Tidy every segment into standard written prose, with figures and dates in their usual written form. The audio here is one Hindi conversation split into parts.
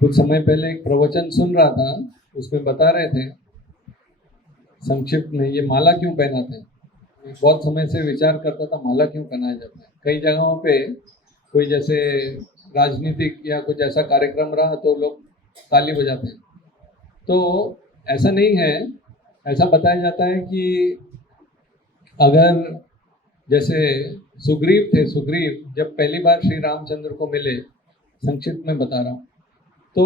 कुछ समय पहले एक प्रवचन सुन रहा था, उसमें बता रहे थे संक्षिप्त में ये माला क्यों पहनाते हैं। बहुत समय से विचार करता था माला क्यों पहनाया जाता है। कई जगहों पे कोई जैसे राजनीतिक या कुछ ऐसा कार्यक्रम रहा तो लोग ताली बजाते हैं, तो ऐसा नहीं है। ऐसा बताया जाता है कि अगर जैसे सुग्रीव थे, सुग्रीव जब पहली बार श्री रामचंद्र को मिले, संक्षिप्त में बता रहा हूँ, तो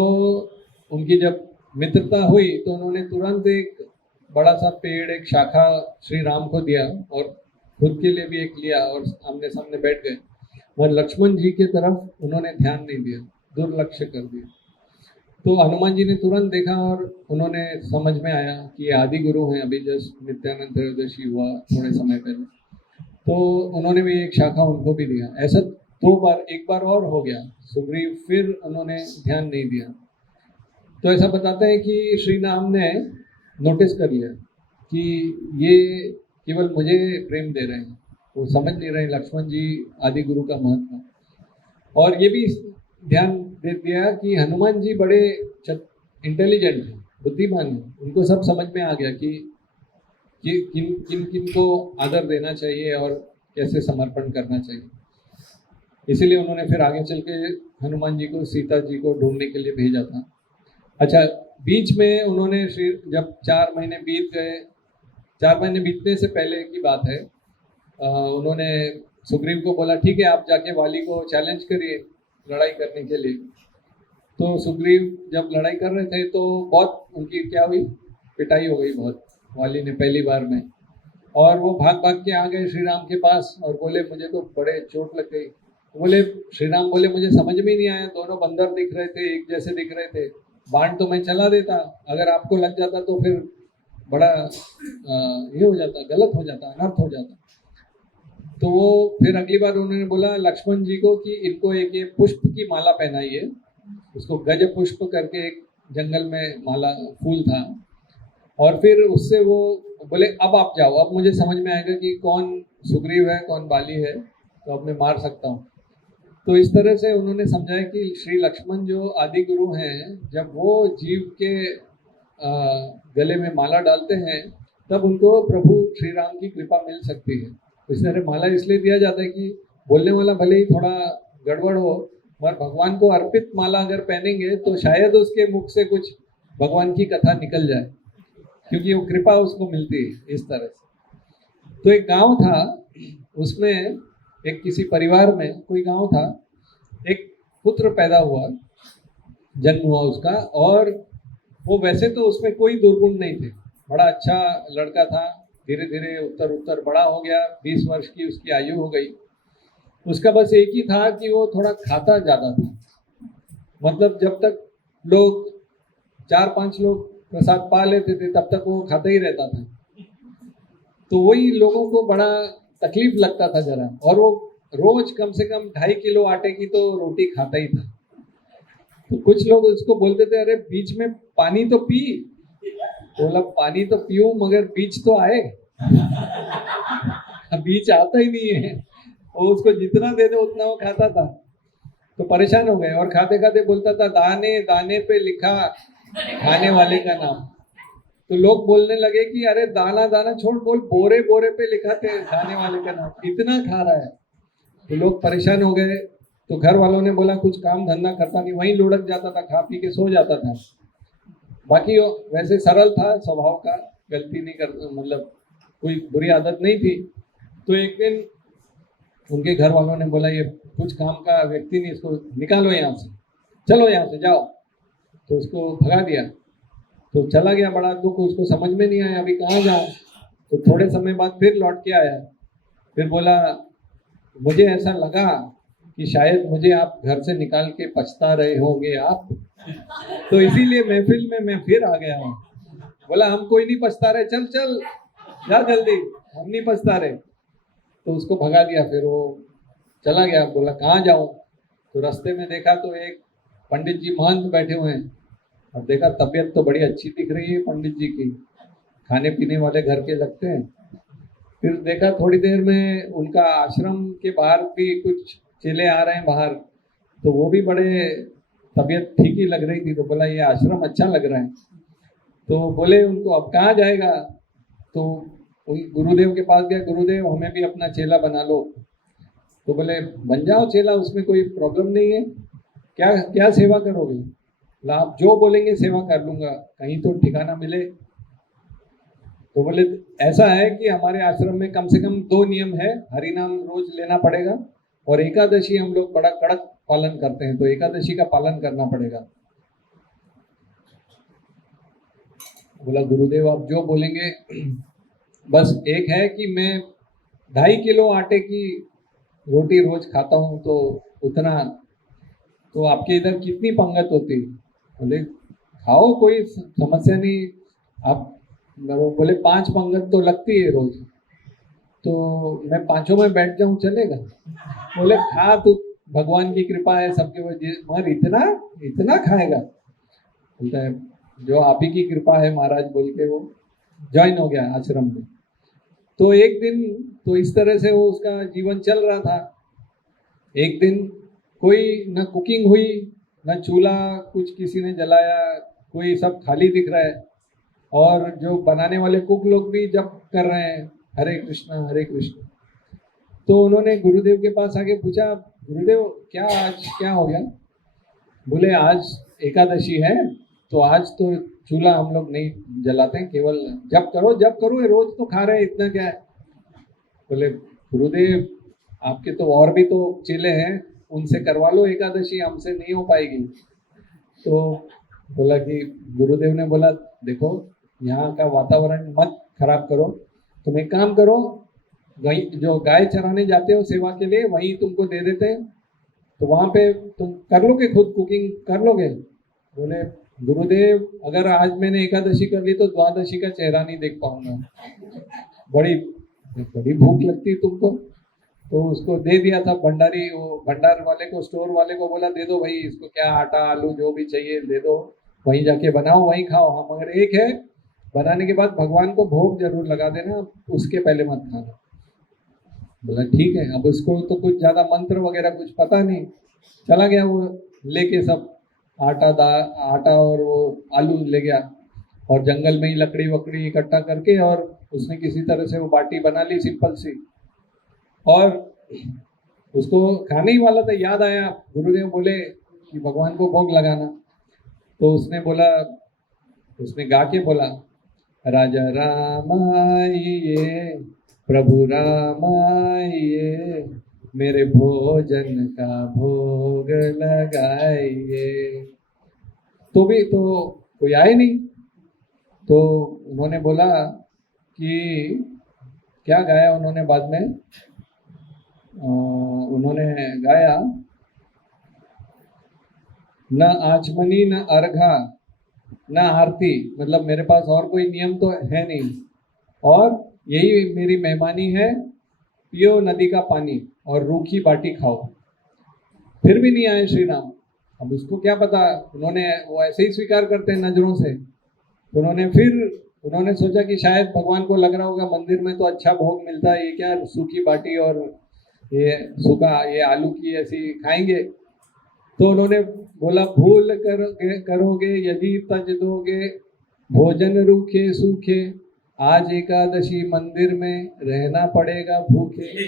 उनकी जब मित्रता हुई तो उन्होंने तुरंत एक बड़ा सा पेड़, एक शाखा श्री राम को दिया और खुद के लिए भी एक लिया और आमने सामने बैठ गए। और लक्ष्मण जी की तरफ उन्होंने ध्यान नहीं दिया, दुर्लक्ष्य कर दिया। तो हनुमान जी ने तुरंत देखा और उन्होंने समझ में आया कि आदि गुरु हैं। अभी जस्ट नित्यानंद त्रयोदशी हुआ थोड़े समय पहले, तो उन्होंने भी एक शाखा उनको भी दिया। ऐसा 2 बार, एक बार और हो गया, सुग्रीव फिर उन्होंने ध्यान नहीं दिया। तो ऐसा बताते हैं कि श्री राम ने नोटिस कर लिया कि ये केवल मुझे प्रेम दे रहे हैं, वो समझ नहीं रहे लक्ष्मण जी आदि गुरु का महत्व। और ये भी ध्यान दे दिया कि हनुमान जी बड़े इंटेलिजेंट हैं, बुद्धिमान हैं, उनको सब समझ में आ गया कि किन किन किन को आदर देना चाहिए और कैसे समर्पण करना चाहिए। इसीलिए उन्होंने फिर आगे चल के हनुमान जी को, सीता जी को ढूंढने के लिए भेजा था। अच्छा, बीच में उन्होंने जब 4 महीने बीत गए, 4 महीने बीतने से पहले की बात है, उन्होंने सुग्रीव को बोला ठीक है आप जाके वाली को चैलेंज करिए लड़ाई करने के लिए। तो सुग्रीव जब लड़ाई कर रहे थे तो बहुत उनकी क्या हुई, पिटाई हो गई बहुत वाली ने पहली बार में। और वो भाग भाग के आ गए श्री राम के पास और बोले मुझे तो बड़े चोट लग गई। बोले, श्री राम बोले मुझे समझ में नहीं आया, दोनों बंदर दिख रहे थे, एक जैसे दिख रहे थे, बाण तो मैं चला देता, अगर आपको लग जाता तो फिर बड़ा ये हो जाता, गलत हो जाता, अनर्थ हो जाता। तो वो फिर अगली बार उन्होंने बोला लक्ष्मण जी को कि इनको एक ये पुष्प की माला पहनाइए। उसको गज पुष्प करके एक जंगल में माला फूल था, और फिर उससे वो बोले अब आप जाओ, अब मुझे समझ में आएगा कि कौन सुग्रीव है कौन बाली है, तो अब मैं मार सकता हूँ। तो इस तरह से उन्होंने समझाया कि श्री लक्ष्मण जो आदि गुरु हैं, जब वो जीव के गले में माला डालते हैं तब उनको प्रभु श्री राम की कृपा मिल सकती है। इस तरह माला इसलिए दिया जाता है कि बोलने वाला भले ही थोड़ा गड़बड़ हो, मगर भगवान को अर्पित माला अगर पहनेंगे तो शायद उसके मुख से कुछ भगवान की कथा निकल जाए, क्योंकि वो कृपा उसको मिलती है इस तरह से। तो एक गांव था, उसमें एक किसी परिवार में कोई गांव था, एक पुत्र पैदा हुआ, जन्म हुआ उसका, और वो वैसे तो उसमें कोई दुर्गुण नहीं थे, बड़ा अच्छा लड़का था। धीरे धीरे उत्तर उत्तर बड़ा हो गया, 20 वर्ष की उसकी आयु हो गई। उसका बस एक ही था कि वो थोड़ा खाता ज़्यादा था। मतलब जब तक लोग 4-5 लोग प्रसाद पा लेते थे तब तक वो खाता ही रहता था। तो वही लोगों को बड़ा तकलीफ लगता था जरा, और वो रोज कम से कम 2.5 किलो आटे की तो रोटी खाता ही था। तो कुछ लोग उसको बोलते थे अरे बीच में पानी तो पी। बोला पानी तो पीऊं मगर बीच तो आए। बीच आता ही नहीं है। वो उसको जितना दे दो उतना वो खाता था। तो परेशान हो गए, और खाते खाते बोलता था दाने दाने पे लिखा खाने वाले का नाम। तो लोग बोलने लगे कि अरे दाना दाना छोड़, बोल बोरे बोरे पे लिखा थे खाने वाले का नाम, इतना खा रहा है। तो लोग परेशान हो गए। तो घर वालों ने बोला कुछ काम धंधा करता नहीं, वहीं लुढ़क जाता था, खा पी के सो जाता था। बाकी वैसे सरल था स्वभाव का, गलती नहीं कर, मतलब कोई बुरी आदत नहीं थी। तो एक दिन उनके घर वालों ने बोला ये कुछ काम का व्यक्ति नहीं, इसको निकालो यहाँ से, चलो यहाँ से जाओ। तो उसको भगा दिया। तो चला गया, बड़ा दुख, उसको समझ में नहीं आया अभी कहाँ जाऊँ। तो थोड़े समय बाद फिर लौट के आया, फिर बोला मुझे ऐसा लगा कि शायद मुझे आप घर से निकाल के पछता रहे होंगे आप, तो इसीलिए महफिल में मैं फिर आ गया हूँ। बोला हम कोई नहीं पछता रहे, चल चल जा जल्दी, हम नहीं पछता रहे। तो उसको भगा दिया, फिर वो चला गया। बोला कहाँ जाऊँ। तो रास्ते में देखा तो एक पंडित जी महंत बैठे हुए हैं, और देखा तबीयत तो बड़ी अच्छी दिख रही है पंडित जी की, खाने पीने वाले घर के लगते हैं। फिर देखा थोड़ी देर में उनका आश्रम के बाहर भी कुछ चेले आ रहे हैं बाहर, तो वो भी बड़े तबीयत ठीक ही लग रही थी, तो बोला ये आश्रम अच्छा लग रहा है। तो बोले उनको अब कहाँ जाएगा, तो गुरुदेव के पास गया, गुरुदेव हमें भी अपना चेला बना लो। तो बोले बन जाओ चेला, उसमें कोई प्रॉब्लम नहीं है, क्या क्या सेवा करोगे, बोला आप जो बोलेंगे सेवा कर लूँगा, कहीं तो ठिकाना मिले। तो बोले ऐसा है कि हमारे आश्रम में कम से कम 2 नियम है, हरि नाम रोज लेना पड़ेगा और एकादशी हम लोग बड़ा कड़क पालन करते हैं, तो एकादशी का पालन करना पड़ेगा। बोला गुरुदेव आप जो बोलेंगे, बस एक है कि मैं 2.5 किलो आटे की रोटी रोज खाता हूँ, तो उतना, तो आपके इधर कितनी पंगत होती, बोले खाओ कोई समस्या नहीं, आप, वो बोले 5 पंगत तो लगती है रोज, तो मैं 5 में बैठ जाऊं चलेगा, बोले खा तू, भगवान की कृपा है सबके वजह, मगर इतना इतना खाएगा, बोलता है जो आप ही की कृपा है महाराज, बोल के वो ज्वाइन हो गया आश्रम में। तो एक दिन तो इस तरह से वो उसका जीवन चल रहा था। एक दिन कोई न कुकिंग हुई, न चूल्हा कुछ किसी ने जलाया, कोई सब खाली दिख रहा है, और जो बनाने वाले कुक लोग भी जप कर रहे हैं, हरे कृष्णा हरे कृष्णा। तो उन्होंने गुरुदेव के पास आके पूछा, गुरुदेव क्या आज क्या हो गया, बोले आज एकादशी है, तो आज तो चूल्हा हम लोग नहीं जलाते हैं, केवल जप करो जप करो, ये रोज तो खा रहे हैं, इतना क्या है। बोले गुरुदेव आपके तो और भी तो चेले हैं, उनसे करवा लो एकादशी, हमसे नहीं हो पाएगी। तो बोला कि गुरुदेव ने बोला देखो यहाँ का वातावरण मत खराब करो, तुम एक काम करो, वहीं जो गाय चराने जाते हो सेवा के लिए वहीं तुमको दे देते हैं, तो वहाँ पे तुम कर लोगे, खुद कुकिंग कर लोगे। बोले गुरुदेव अगर आज मैंने एकादशी कर ली तो द्वादशी का चेहरा नहीं देख पाऊंगा, बड़ी बड़ी भूख लगती है तुमको। तो उसको दे दिया था भंडारी, वो भंडार वाले को, स्टोर वाले को बोला दे दो भाई इसको, क्या आटा आलू जो भी चाहिए दे दो, वहीं जाके बनाओ वहीं खाओ। हाँ मगर एक है, बनाने के बाद भगवान को भोग जरूर लगा देना, उसके पहले मत खाना। बोला ठीक है। अब उसको तो कुछ ज़्यादा मंत्र वगैरह कुछ पता नहीं, चला गया वो लेके सब आटा और वो आलू ले गया, और जंगल में ही लकड़ी वकड़ी इकट्ठा करके, और उसने किसी तरह से वो बाटी बना ली सिंपल सी, और उसको खाने ही वाला था, याद आया गुरुदेव बोले कि भगवान को भोग लगाना। तो उसने बोला, उसने गा के बोला, राजा राम आइए प्रभु राम आइए, मेरे भोजन का भोग लगाइए। तो भी तो कोई आए नहीं। तो उन्होंने बोला कि क्या गाया उन्होंने बाद में, उन्होंने गाया, न आचमनी न अर्घा न आरती, मतलब मेरे पास और कोई नियम तो है नहीं, और यही मेरी मेहमानी है, पियो नदी का पानी और रूखी बाटी खाओ। फिर भी नहीं आए श्री राम। अब उसको क्या पता, उन्होंने वो ऐसे ही स्वीकार करते हैं नजरों से। तो उन्होंने सोचा कि शायद भगवान को लग रहा होगा मंदिर में तो अच्छा भोग मिलता है, ये क्या सूखी बाटी और ये सूखा ये आलू की ऐसी खाएंगे। तो उन्होंने बोला भूल करोगे यदि तज दोगे, भोजन रूखे सूखे, आज एकादशी मंदिर में रहना पड़ेगा भूखे।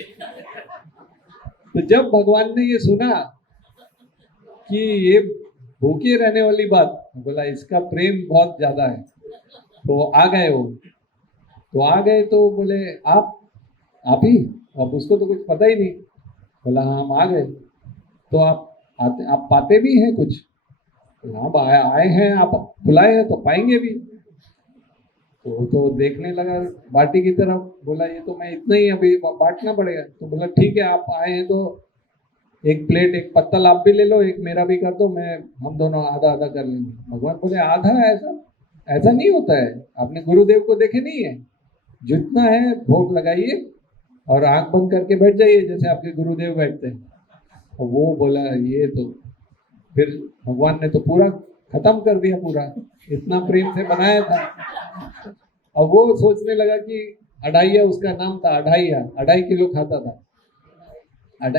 तो जब भगवान ने ये सुना कि ये भूखे रहने वाली बात, बोला इसका प्रेम बहुत ज्यादा है, तो आ गए वो। तो आ गए तो बोले आप ही, अब उसको तो कुछ पता ही नहीं। बोला हाँ हम आ गए। तो आप पाते भी हैं कुछ, आप आए हैं, आप बुलाए हैं तो पाएंगे भी। तो देखने लगा बाटी की तरफ, बोला ये तो मैं इतना ही अभी बांटना पड़ेगा। तो बोला ठीक है आप आए हैं तो एक प्लेट एक पत्तल आप भी ले लो, एक मेरा भी कर दो, हम दोनों आधा आधा कर लेंगे। भगवान बोले आधा, ऐसा नहीं होता है, आपने गुरुदेव को देखे नहीं है, जितना है भोग लगाइए और आंख बंद करके बैठ जाइए जैसे आपके गुरुदेव बैठते हैं। और वो बोला ये तो, फिर भगवान ने तो पूरा खत्म कर दिया, पूरा इतना प्रेम से बनाया था। और वो सोचने लगा कि अढ़ाइया उसका नाम था, अढ़ाइया 2.5 किलो खाता था।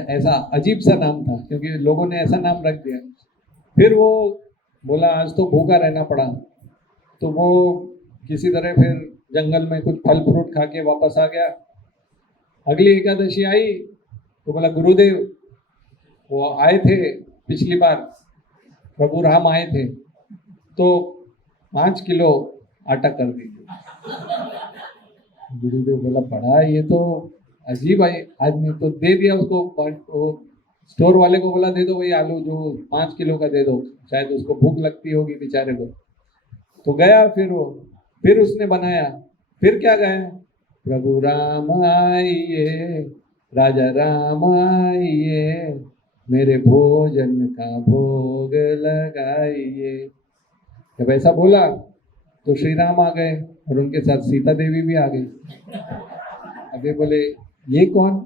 ऐसा अजीब सा नाम था क्योंकि लोगों ने ऐसा नाम रख दिया। फिर वो बोला आज तो भूखा रहना पड़ा, तो वो किसी तरह फिर जंगल में कुछ फल फ्रूट खा के वापस आ गया। अगली एकादशी आई तो बोला गुरुदेव वो आए थे पिछली बार, प्रभु राम आए थे, तो 5 किलो आटा कर दीजिए। गुरुदेव बोला बड़ा ये तो अजीब है आदमी, तो दे दिया उसको। वो स्टोर वाले को बोला दे दो वही आलू जो 5 किलो का दे दो, शायद उसको भूख लगती होगी बेचारे को। तो गया फिर उसने बनाया, फिर क्या गया, प्रभु राम आइए, राजा राम आइए, मेरे भोजन का भोग लगाइए। जब ऐसा बोला तो श्री राम आ गए और उनके साथ सीता देवी भी आ गई। अभी बोले ये कौन?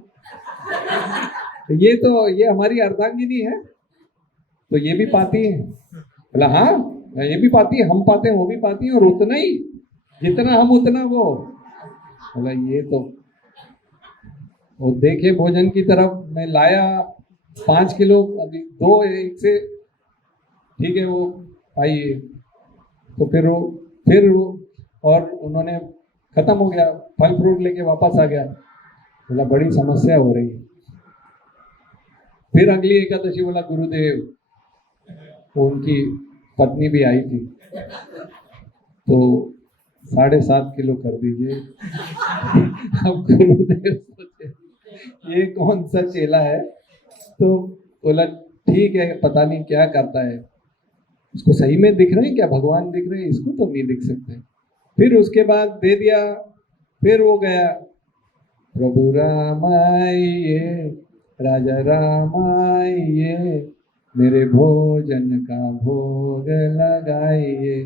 तो ये हमारी अर्धांगिनी है, तो ये भी पाती है। बोला हाँ ये भी पाती है, हम पाते हैं वो भी पाती है, और उतना ही जितना हम उतना वो। बोला ये तो वो देखे भोजन की तरफ, मैं लाया 5 किलो, अभी 2 एक से ठीक है वो आइए, तो फिर वो और उन्होंने खत्म हो गया, फल फ्रूट लेके वापस आ गया। बोला बड़ी समस्या हो रही है। फिर अगली एकादशी बोला गुरुदेव, तो उनकी पत्नी भी आई थी, तो 7.5 किलो कर दीजिए। अब गुरुदेव सोचे ये कौन सा चेला है, तो बोला ठीक है, पता नहीं क्या करता है, इसको सही में दिख रहे हैं क्या भगवान दिख रहे हैं, इसको तो नहीं दिख सकते। फिर उसके बाद दे दिया, फिर वो गया, प्रभु राम आइए, राजा राम आइए, मेरे भोजन का भोग लगाइए।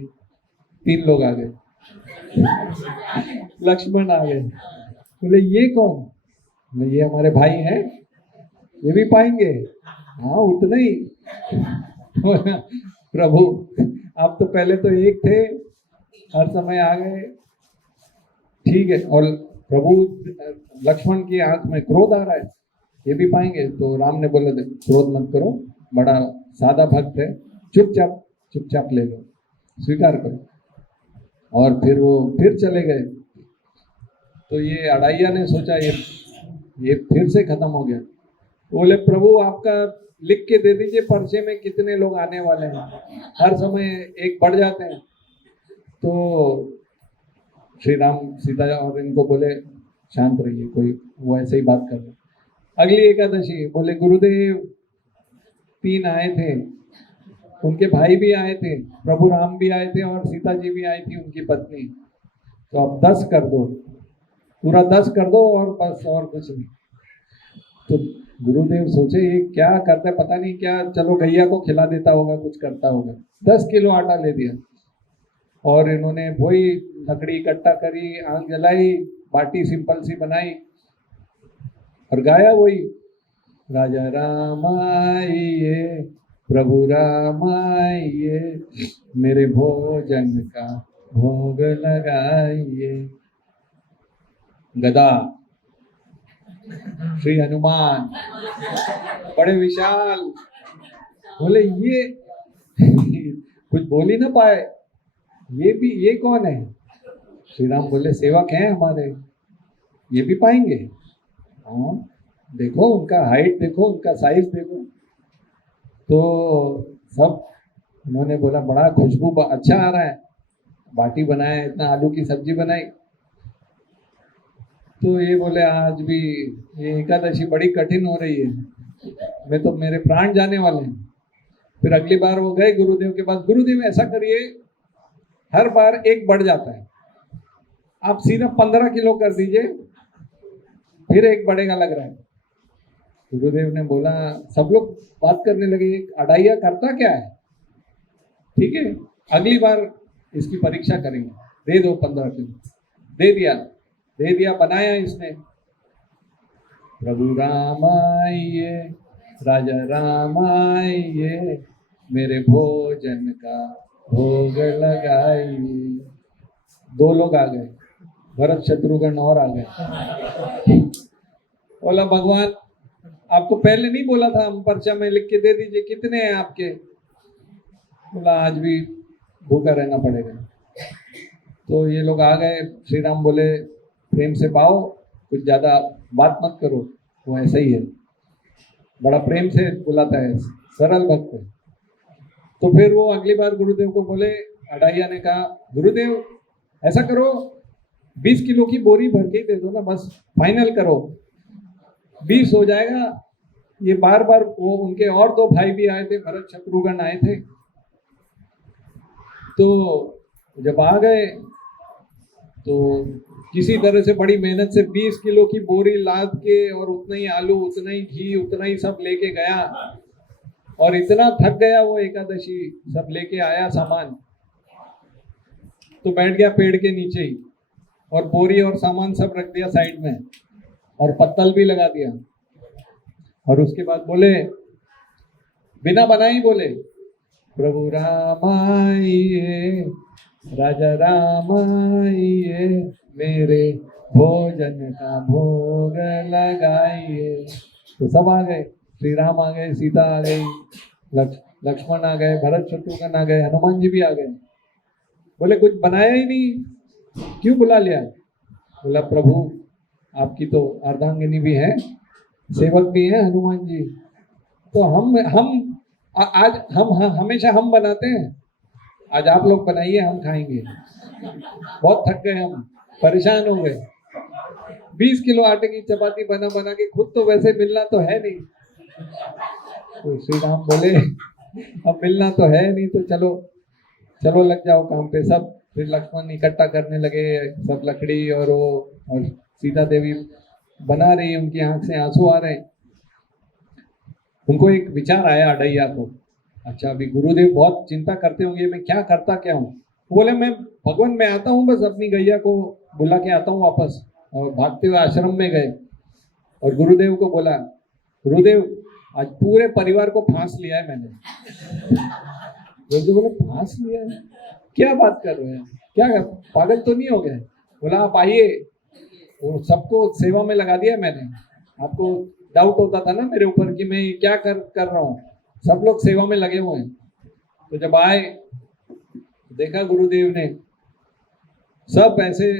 3 लोग आ गए, लक्ष्मण आ गए। बोले ये कौन? बोले ये हमारे भाई हैं, ये भी पाएंगे। हाँ उतना ही। प्रभु आप तो पहले तो एक थे, हर समय आ गए, ठीक है। और प्रभु लक्ष्मण की आंख में क्रोध आ रहा है, ये भी पाएंगे। तो राम ने बोला क्रोध मत करो, बड़ा सादा भक्त है, चुपचाप ले लो, स्वीकार करो। और फिर वो फिर चले गए। तो ये अड़ाइया ने सोचा ये फिर से खत्म हो गया। बोले प्रभु आपका लिख के दे दीजिए पर्चे में कितने लोग आने वाले हैं, हर समय एक बढ़ जाते हैं। तो श्री राम सीता और इनको बोले शांत रहिए, कोई वो ऐसे ही बात कर रहे। अगली एकादशी बोले गुरुदेव 3 आए थे, उनके भाई भी आए थे, प्रभु राम भी आए थे और सीता जी भी आई थी उनकी पत्नी, तो अब 10 कर दो, पूरा 10 कर दो और बस, और कुछ नहीं। तो गुरुदेव सोचे ये क्या करता है पता नहीं क्या, चलो गैया को खिला देता होगा, कुछ करता होगा। 10 किलो आटा ले दिया और इन्होंने वही लकड़ी इकट्ठा करी, आग जलाई, बाटी सिंपल सी बनाई और गाया वही, राजा राम आइए, प्रभु राम आइए, मेरे भोजन का भोग लगाइए। गदा, श्री हनुमान बड़े विशाल, बोले ये कुछ बोल ही ना पाए, ये कौन है? श्री राम बोले सेवक हैं हमारे, ये भी पाएंगे। हाँ देखो उनका हाइट देखो, उनका साइज देखो। तो सब उन्होंने बोला बड़ा खुशबू अच्छा आ रहा है, बाटी बनाया, इतना आलू की सब्जी बनाई। तो ये बोले आज भी ये एकादशी बड़ी कठिन हो रही है, मैं तो मेरे प्राण जाने वाले हैं। फिर अगली बार वो गए गुरुदेव के पास, गुरुदेव ऐसा करिए हर बार एक बढ़ जाता है, आप सीधा 15 किलो कर दीजिए, फिर एक बढ़ेगा लग रहा है। गुरुदेव ने बोला, सब लोग बात करने लगे अड़ाइया करता क्या है, ठीक है अगली बार इसकी परीक्षा करेंगे, दे दो 15 किलो। दे दिया, बनाया इसने, प्रभु राम आइए, राजा राम आइए, मेरे भोजन का भोग लगाइए। 2 लोग आ गए, भरत शत्रुघ्न और आ गए। बोला भगवान आपको पहले नहीं बोला था हम पर्चा में लिख के दे दीजिए, कितने हैं आपके? बोला आज भी भूखा रहना पड़ेगा। तो ये लोग आ गए, श्री राम बोले प्रेम से पाओ, कुछ ज़्यादा बात मत करो, वो ऐसा ही है, बड़ा प्रेम से बुलाता है, सरल भक्त है। तो फिर वो अगली बार गुरुदेव को बोले, अडाइया ने कहा गुरुदेव ऐसा करो 20 किलो की बोरी भर के ही दे दो ना, बस फाइनल करो, 20 हो जाएगा। ये बार बार वो उनके और 2 भाई भी आए थे, भरत शत्रुघ्न आए थे। तो जब आ गए तो किसी तरह से बड़ी मेहनत से 20 किलो की बोरी लाद के और उतना ही आलू, उतना ही घी, उतना ही सब लेके गया, और इतना थक गया वो एकादशी सब लेके आया सामान, तो बैठ गया पेड़ के नीचे ही, और बोरी और सामान सब रख दिया साइड में, और पत्तल भी लगा दिया। और उसके बाद बोले, बिना बनाई बोले, प्रभु राम आइए, राजा राम आइए, मेरे भोजन का भोग लगाइए। तो सब आ गए, श्री राम आ गए, सीता आ गई, लक्ष्मण आ गए, भरत शत्रुघ्न आ गए, हनुमान जी भी आ गए। बोले कुछ बनाया ही नहीं, क्यों बुला लिया? बोला प्रभु आपकी तो अर्धांगिनी भी है, सेवक भी है हनुमान जी, तो आज हम हमेशा हम बनाते हैं, आज आप लोग बनाइए, हम खाएंगे। बहुत थक गए हम, परेशान हो गए, 20 किलो आटे की चपाती बना बना के खुद तो वैसे मिलना तो है नहीं। तो श्री राम बोले अब मिलना तो है नहीं, तो चलो चलो लग जाओ काम पे सब। फिर लक्ष्मण इकट्ठा करने लगे सब लकड़ी, और वो और सीता देवी बना रही, उनकी आंख से आंसू आ रहे हैं। उनको एक विचार आया अडैया को, अच्छा अभी गुरुदेव बहुत चिंता करते होंगे, मैं क्या करता क्या हूँ। बोले मैं भगवान मैं आता हूँ, बस अपनी गैया को बुला के आता हूँ वापस। और भागते हुए आश्रम में गए और गुरुदेव को बोला, गुरुदेव आज पूरे परिवार को फांस लिया है मैंने। गुरुदेव बोले फांस लिया है, क्या बात कर रहे हैं, क्या पागल तो नहीं हो गए? बोला आप आइए, वो सबको सेवा में लगा दिया मैंने। आपको डाउट होता था ना मेरे ऊपर कि मैं क्या कर रहा हूँ, सब लोग सेवा में लगे हुए हैं। तो जब आए देखा गुरुदेव ने सब ऐसे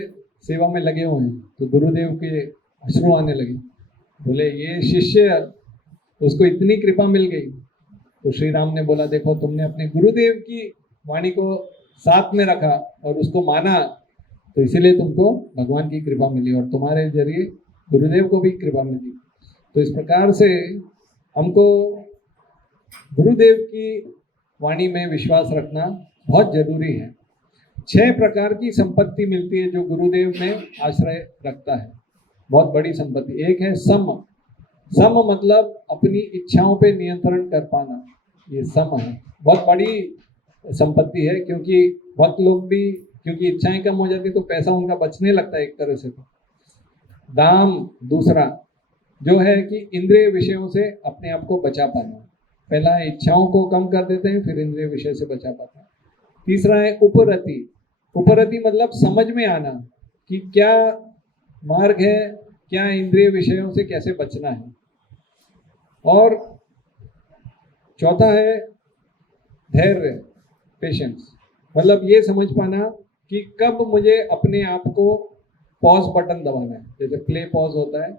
सेवा में लगे हुए हैं, तो गुरुदेव के अश्रु आने लगे। बोले ये शिष्य, उसको इतनी कृपा मिल गई। तो श्री राम ने बोला देखो तुमने अपने गुरुदेव की वाणी को साथ में रखा और उसको माना, तो इसीलिए तुमको भगवान की कृपा मिली और तुम्हारे जरिए गुरुदेव को भी कृपा मिली। तो इस प्रकार से हमको गुरुदेव की वाणी में विश्वास रखना बहुत जरूरी है। 6 प्रकार की संपत्ति मिलती है जो गुरुदेव में आश्रय रखता है, बहुत बड़ी संपत्ति। एक है सम। सम मतलब अपनी इच्छाओं पे नियंत्रण कर पाना, ये सम है, बहुत बड़ी संपत्ति है। क्योंकि बहुत लोग भी, क्योंकि इच्छाएं कम हो जाती तो पैसा उनका बचने लगता है एक तरह से। तो दाम दूसरा जो है कि इंद्रिय विषयों से अपने आप को बचा पाना। पहला इच्छाओं को कम कर देते हैं, फिर इंद्रिय विषय से बचा पाते हैं। तीसरा है उपरति। उपरति मतलब समझ में आना कि क्या मार्ग है, क्या इंद्रिय विषयों से कैसे बचना है। और चौथा है धैर्य, पेशेंस, मतलब ये समझ पाना कि कब मुझे अपने आप को पॉज बटन दबाना है, जैसे प्ले पॉज होता है।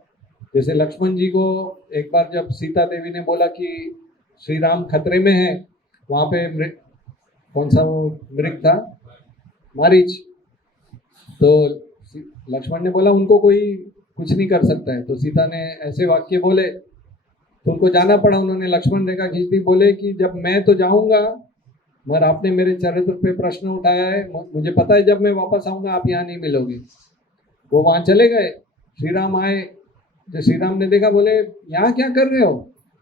जैसे लक्ष्मण जी को एक बार जब सीता देवी ने बोला कि श्री राम खतरे में है, वहाँ पे मृग, कौन सा वो मृग था, मारीच, तो लक्ष्मण ने बोला उनको कोई कुछ नहीं कर सकता है। तो सीता ने ऐसे वाक्य बोले तो उनको जाना पड़ा। उन्होंने लक्ष्मण रेखा खींच दी, बोले कि जब मैं तो जाऊंगा, मगर आपने मेरे चरित्र पे प्रश्न उठाया है, मुझे पता है जब मैं वापस आऊंगा आप यहाँ नहीं मिलोगे। वो वहाँ चले गए, श्री राम आए, जब श्री राम ने देखा बोले यहाँ क्या कर रहे हो,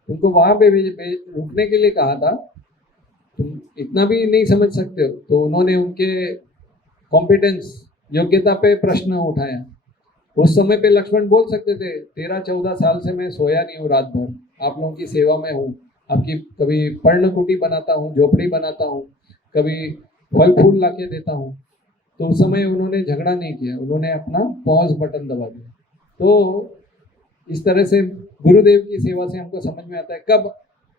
तुमको वहाँ पे रुकने के लिए कहा था, तुम इतना भी नहीं समझ सकते हो। तो उन्होंने उनके कॉम्पिटेंस, योग्यता पे प्रश्न उठाया। उस समय पे लक्ष्मण बोल सकते थे 13-14 साल से मैं सोया नहीं हूँ रात भर, आप लोगों की सेवा में हूँ, आपकी कभी पर्णकुटी बनाता हूँ, झोपड़ी बनाता हूँ, कभी फल फूल ला के देता हूँ। तो उस समय उन्होंने झगड़ा नहीं किया, उन्होंने अपना पॉज बटन दबा दिया। तो इस तरह से गुरुदेव की सेवा से हमको समझ में आता है कब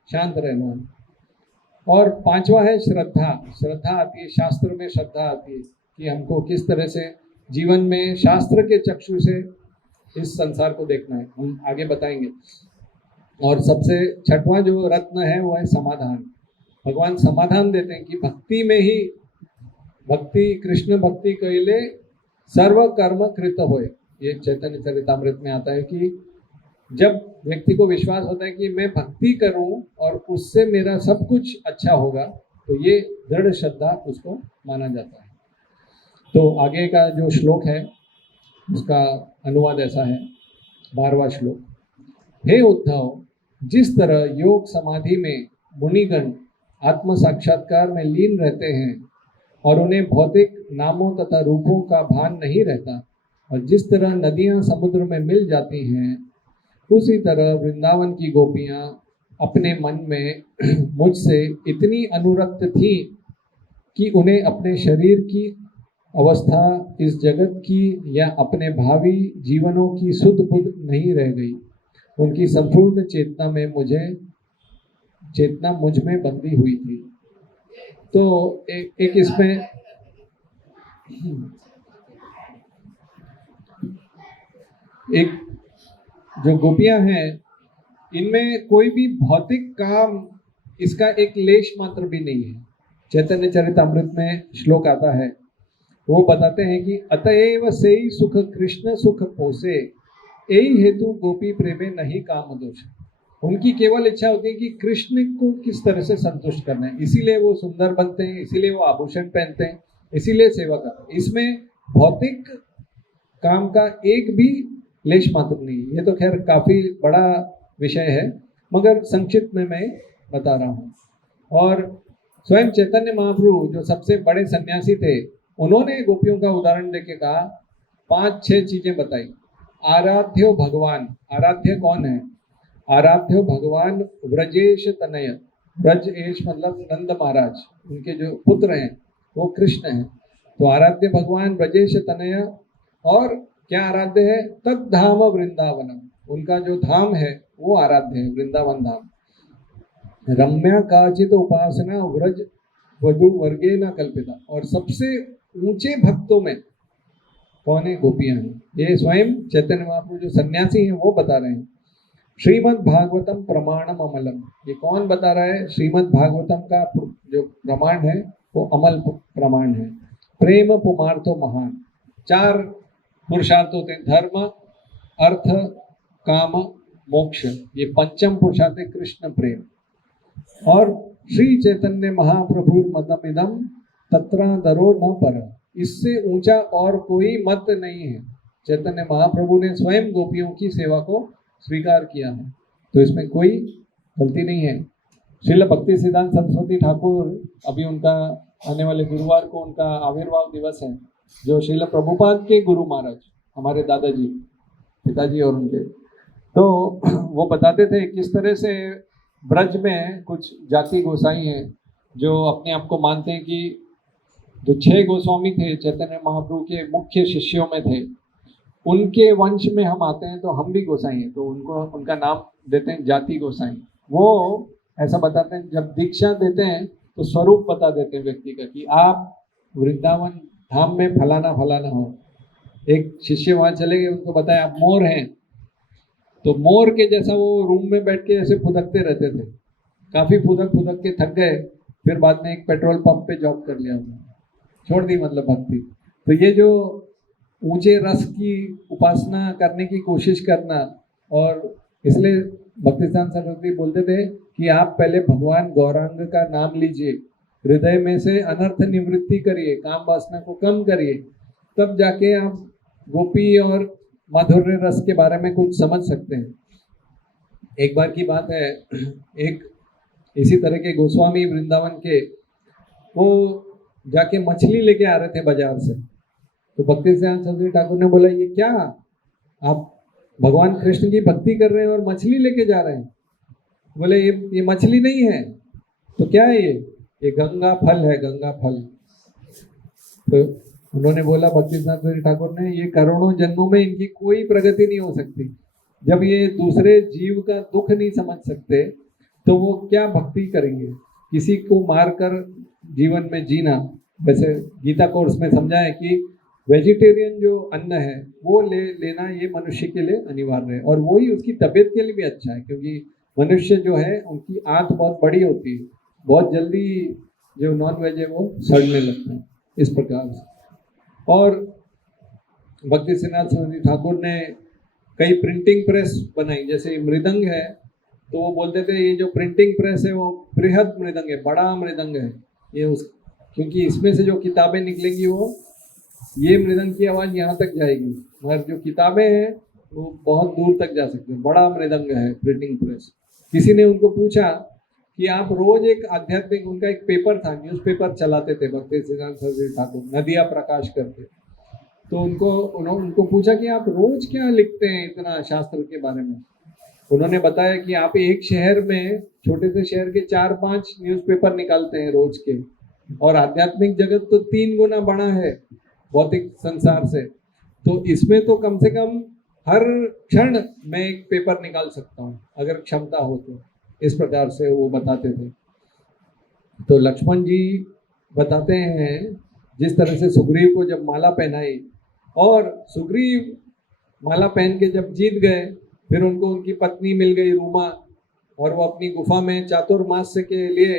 शांत रहना है। और पांचवा है श्रद्धा। श्रद्धा आती है, शास्त्र में श्रद्धा आती है कि हमको किस तरह से जीवन में शास्त्र के चक्षु से इस संसार को देखना है, हम आगे बताएंगे। और सबसे छठवां जो रत्न है वो है समाधान। भगवान समाधान देते हैं कि भक्ति में ही, भक्ति कृष्ण भक्ति कइले सर्व कर्म कृत होए। ये चैतन्य चरितामृत में आता है कि जब व्यक्ति को विश्वास होता है कि मैं भक्ति करूं और उससे मेरा सब कुछ अच्छा होगा, तो ये दृढ़ श्रद्धा उसको माना जाता है। तो आगे का जो श्लोक है उसका अनुवाद ऐसा है, 12वां श्लोक। हे उद्धव, जिस तरह योग समाधि में मुनिगण आत्म साक्षात्कार में लीन रहते हैं और उन्हें भौतिक नामों तथा रूपों का भान नहीं रहता, और जिस तरह नदियां समुद्र में मिल जाती हैं, उसी तरह वृंदावन की गोपियां अपने मन में मुझसे इतनी अनुरक्त थी कि उन्हें अपने शरीर की अवस्था, इस जगत की या अपने भावी जीवनों की सुध बुध नहीं रह गई। उनकी संपूर्ण चेतना मुझ में बंधी हुई थी। तो एक इसमें एक जो गोपियां हैं, इनमें कोई भी भौतिक काम इसका एक लेश मात्र भी नहीं है। चैतन्य चरितामृत में श्लोक आता है, वो बताते हैं कि अतएव सेई सुख कृष्ण सुख पोसे, यही हेतु गोपी प्रेमे नहीं काम दोष। उनकी केवल इच्छा होती है कि कृष्ण को किस तरह से संतुष्ट करना है, इसीलिए वो सुंदर बनते हैं, इसीलिए वो आभूषण पहनते हैं, इसीलिए सेवा करते हैं। इसमें भौतिक काम का एक भी लेश मात्र नहीं। ये तो खैर काफी बड़ा विषय है, मगर संक्षिप्त में मैं बता रहा हूँ। और स्वयं चैतन्य महाप्रभु जो सबसे बड़े सन्यासी थे, उन्होंने गोपियों का उदाहरण देके कहा, 5-6 चीजें बताई। आराध्यो भगवान, आराध्य कौन है? आराध्यो भगवान व्रजेश तनय। व्रजेश मतलब नंद महाराज, उनके जो पुत्र हैं वो कृष्ण हैं। तो आराध्य भगवान व्रजेश तनय, और क्या आराध्य है? तद धाम वृंदावनम, उनका जो धाम है वो आराध्य है, वृंदावन धाम। रम्या काचित उपासना व्रज वधु वर्गे न कल्पिता, और सबसे ऊंचे भक्तों में कौन है? गोपियां हैं। ये स्वयं चैतन्य महाप्रभु जो सन्यासी हैं वो बता रहे हैं। श्रीमद् भागवतम प्रमाणम अमलम, ये कौन बता रहा है? श्रीमद् भागवतम का जो प्रमाण है वो अमल प्रमाण है। प्रेम पुमार्थो महान, 4 पुरुषार्थ होते हैं, धर्म अर्थ काम मोक्ष, ये 5म पुरुषार्थ है कृष्ण प्रेम। और श्री चैतन्य महाप्रभु मतमिदम तत्रादरो न पर, इससे ऊंचा और कोई मत नहीं है। चैतन्य महाप्रभु ने स्वयं गोपियों की सेवा को स्वीकार किया है, तो इसमें कोई गलती नहीं है। श्रील भक्ति सिद्धांत सरस्वती ठाकुर, अभी उनका आने वाले गुरुवार को उनका आविर्भाव दिवस है, जो श्रील प्रभुपाद के गुरु महाराज, हमारे दादाजी, पिताजी और उनके, तो वो बताते थे किस तरह से ब्रज में कुछ जाति गोसाई हैं जो अपने आप को मानते हैं कि जो 6 गोस्वामी थे चैतन्य महाप्रभु के मुख्य शिष्यों में थे, उनके वंश में हम आते हैं, तो हम भी गोसाई हैं, तो उनको उनका नाम देते हैं जाति गोसाई। वो ऐसा बताते हैं, जब दीक्षा देते हैं तो स्वरूप बता देते हैं व्यक्ति का कि आप वृंदावन धाम में फलाना फलाना हो। एक शिष्य वहाँ चले गए, उनको बताया आप मोर हैं, तो मोर के जैसा वो रूम में बैठ के ऐसे फुदकते रहते थे। काफ़ी फुदक के थक गए, फिर बाद में एक पेट्रोल पंप पे जॉब कर लिया, उन्होंने छोड़ दी मतलब भक्ति। तो ये जो ऊंचे रस की उपासना करने की कोशिश करना, और इसलिए भक्तिसिद्धांत सरस्वती बोलते थे कि आप पहले भगवान गौरांग का नाम लीजिए, हृदय में से अनर्थ निवृत्ति करिए, काम वासना को कम करिए, तब जाके आप गोपी और माधुर्य रस के बारे में कुछ समझ सकते हैं। एक बार की बात है, एक इसी तरह के गोस्वामी वृंदावन के, वो जाके मछली लेके आ रहे थे बाजार से। तो भक्तिसिद्धांत सरस्वती ठाकुर ने बोला, ये क्या, आप भगवान कृष्ण की भक्ति कर रहे हैं और मछली लेके जा रहे हैं? बोले ये मछली नहीं है। तो क्या है ये गंगा फल है, गंगा फल। तो उन्होंने बोला भक्तिसिद्धांत सरस्वती ठाकुर ने, ये करोड़ों जन्मों में इनकी कोई प्रगति नहीं हो सकती। जब ये दूसरे जीव का दुख नहीं समझ सकते तो वो क्या भक्ति करेंगे? किसी को मारकर जीवन में जीना, वैसे गीता कोर्स में समझा है कि वेजिटेरियन जो अन्न है वो लेना ये मनुष्य के लिए अनिवार्य है, और वही उसकी तबीयत के लिए भी अच्छा है, क्योंकि मनुष्य जो है उनकी आंत बहुत बड़ी होती है, बहुत जल्दी जो नॉन वेज है वो सड़ने लगता है, इस प्रकार से। और भक्ति सिद्धांत सरस्वती ठाकुर ने कई प्रिंटिंग प्रेस बनाई, जैसे मृदंग है तो वो बोलते थे ये जो प्रिंटिंग प्रेस है वो बृहद मृदंग है, बड़ा मृदंग है ये, उस क्योंकि इसमें से जो किताबें निकलेंगी वो ये मृदंग की आवाज़ यहाँ तक जाएगी, मगर जो किताबें हैं वो बहुत दूर तक जा सकते हैं, बड़ा मृदंग है प्रिंटिंग प्रेस। किसी ने उनको पूछा कि आप रोज एक आध्यात्मिक, उनका एक पेपर था, न्यूज़पेपर चलाते थे भक्ति सिद्धांत सरस्वती ठाकुर, नदिया प्रकाश करके, तो उनको पूछा कि आप रोज क्या लिखते हैं इतना शास्त्र के बारे में। उन्होंने बताया कि आप एक शहर में, छोटे से शहर के 4-5 न्यूज़पेपर निकालते हैं रोज के, और आध्यात्मिक जगत तो 3 गुना बड़ा है भौतिक संसार से, तो इसमें तो कम से कम हर क्षण मैं एक पेपर निकाल सकता हूँ अगर क्षमता हो तो, इस प्रकार से वो बताते थे। तो लक्ष्मण जी बताते हैं जिस तरह से सुग्रीव को जब माला पहनाई, और सुग्रीव माला पहन के जब जीत गए, फिर उनको उनकी पत्नी मिल गई रूमा, और वो अपनी गुफा में चातुर्मास के लिए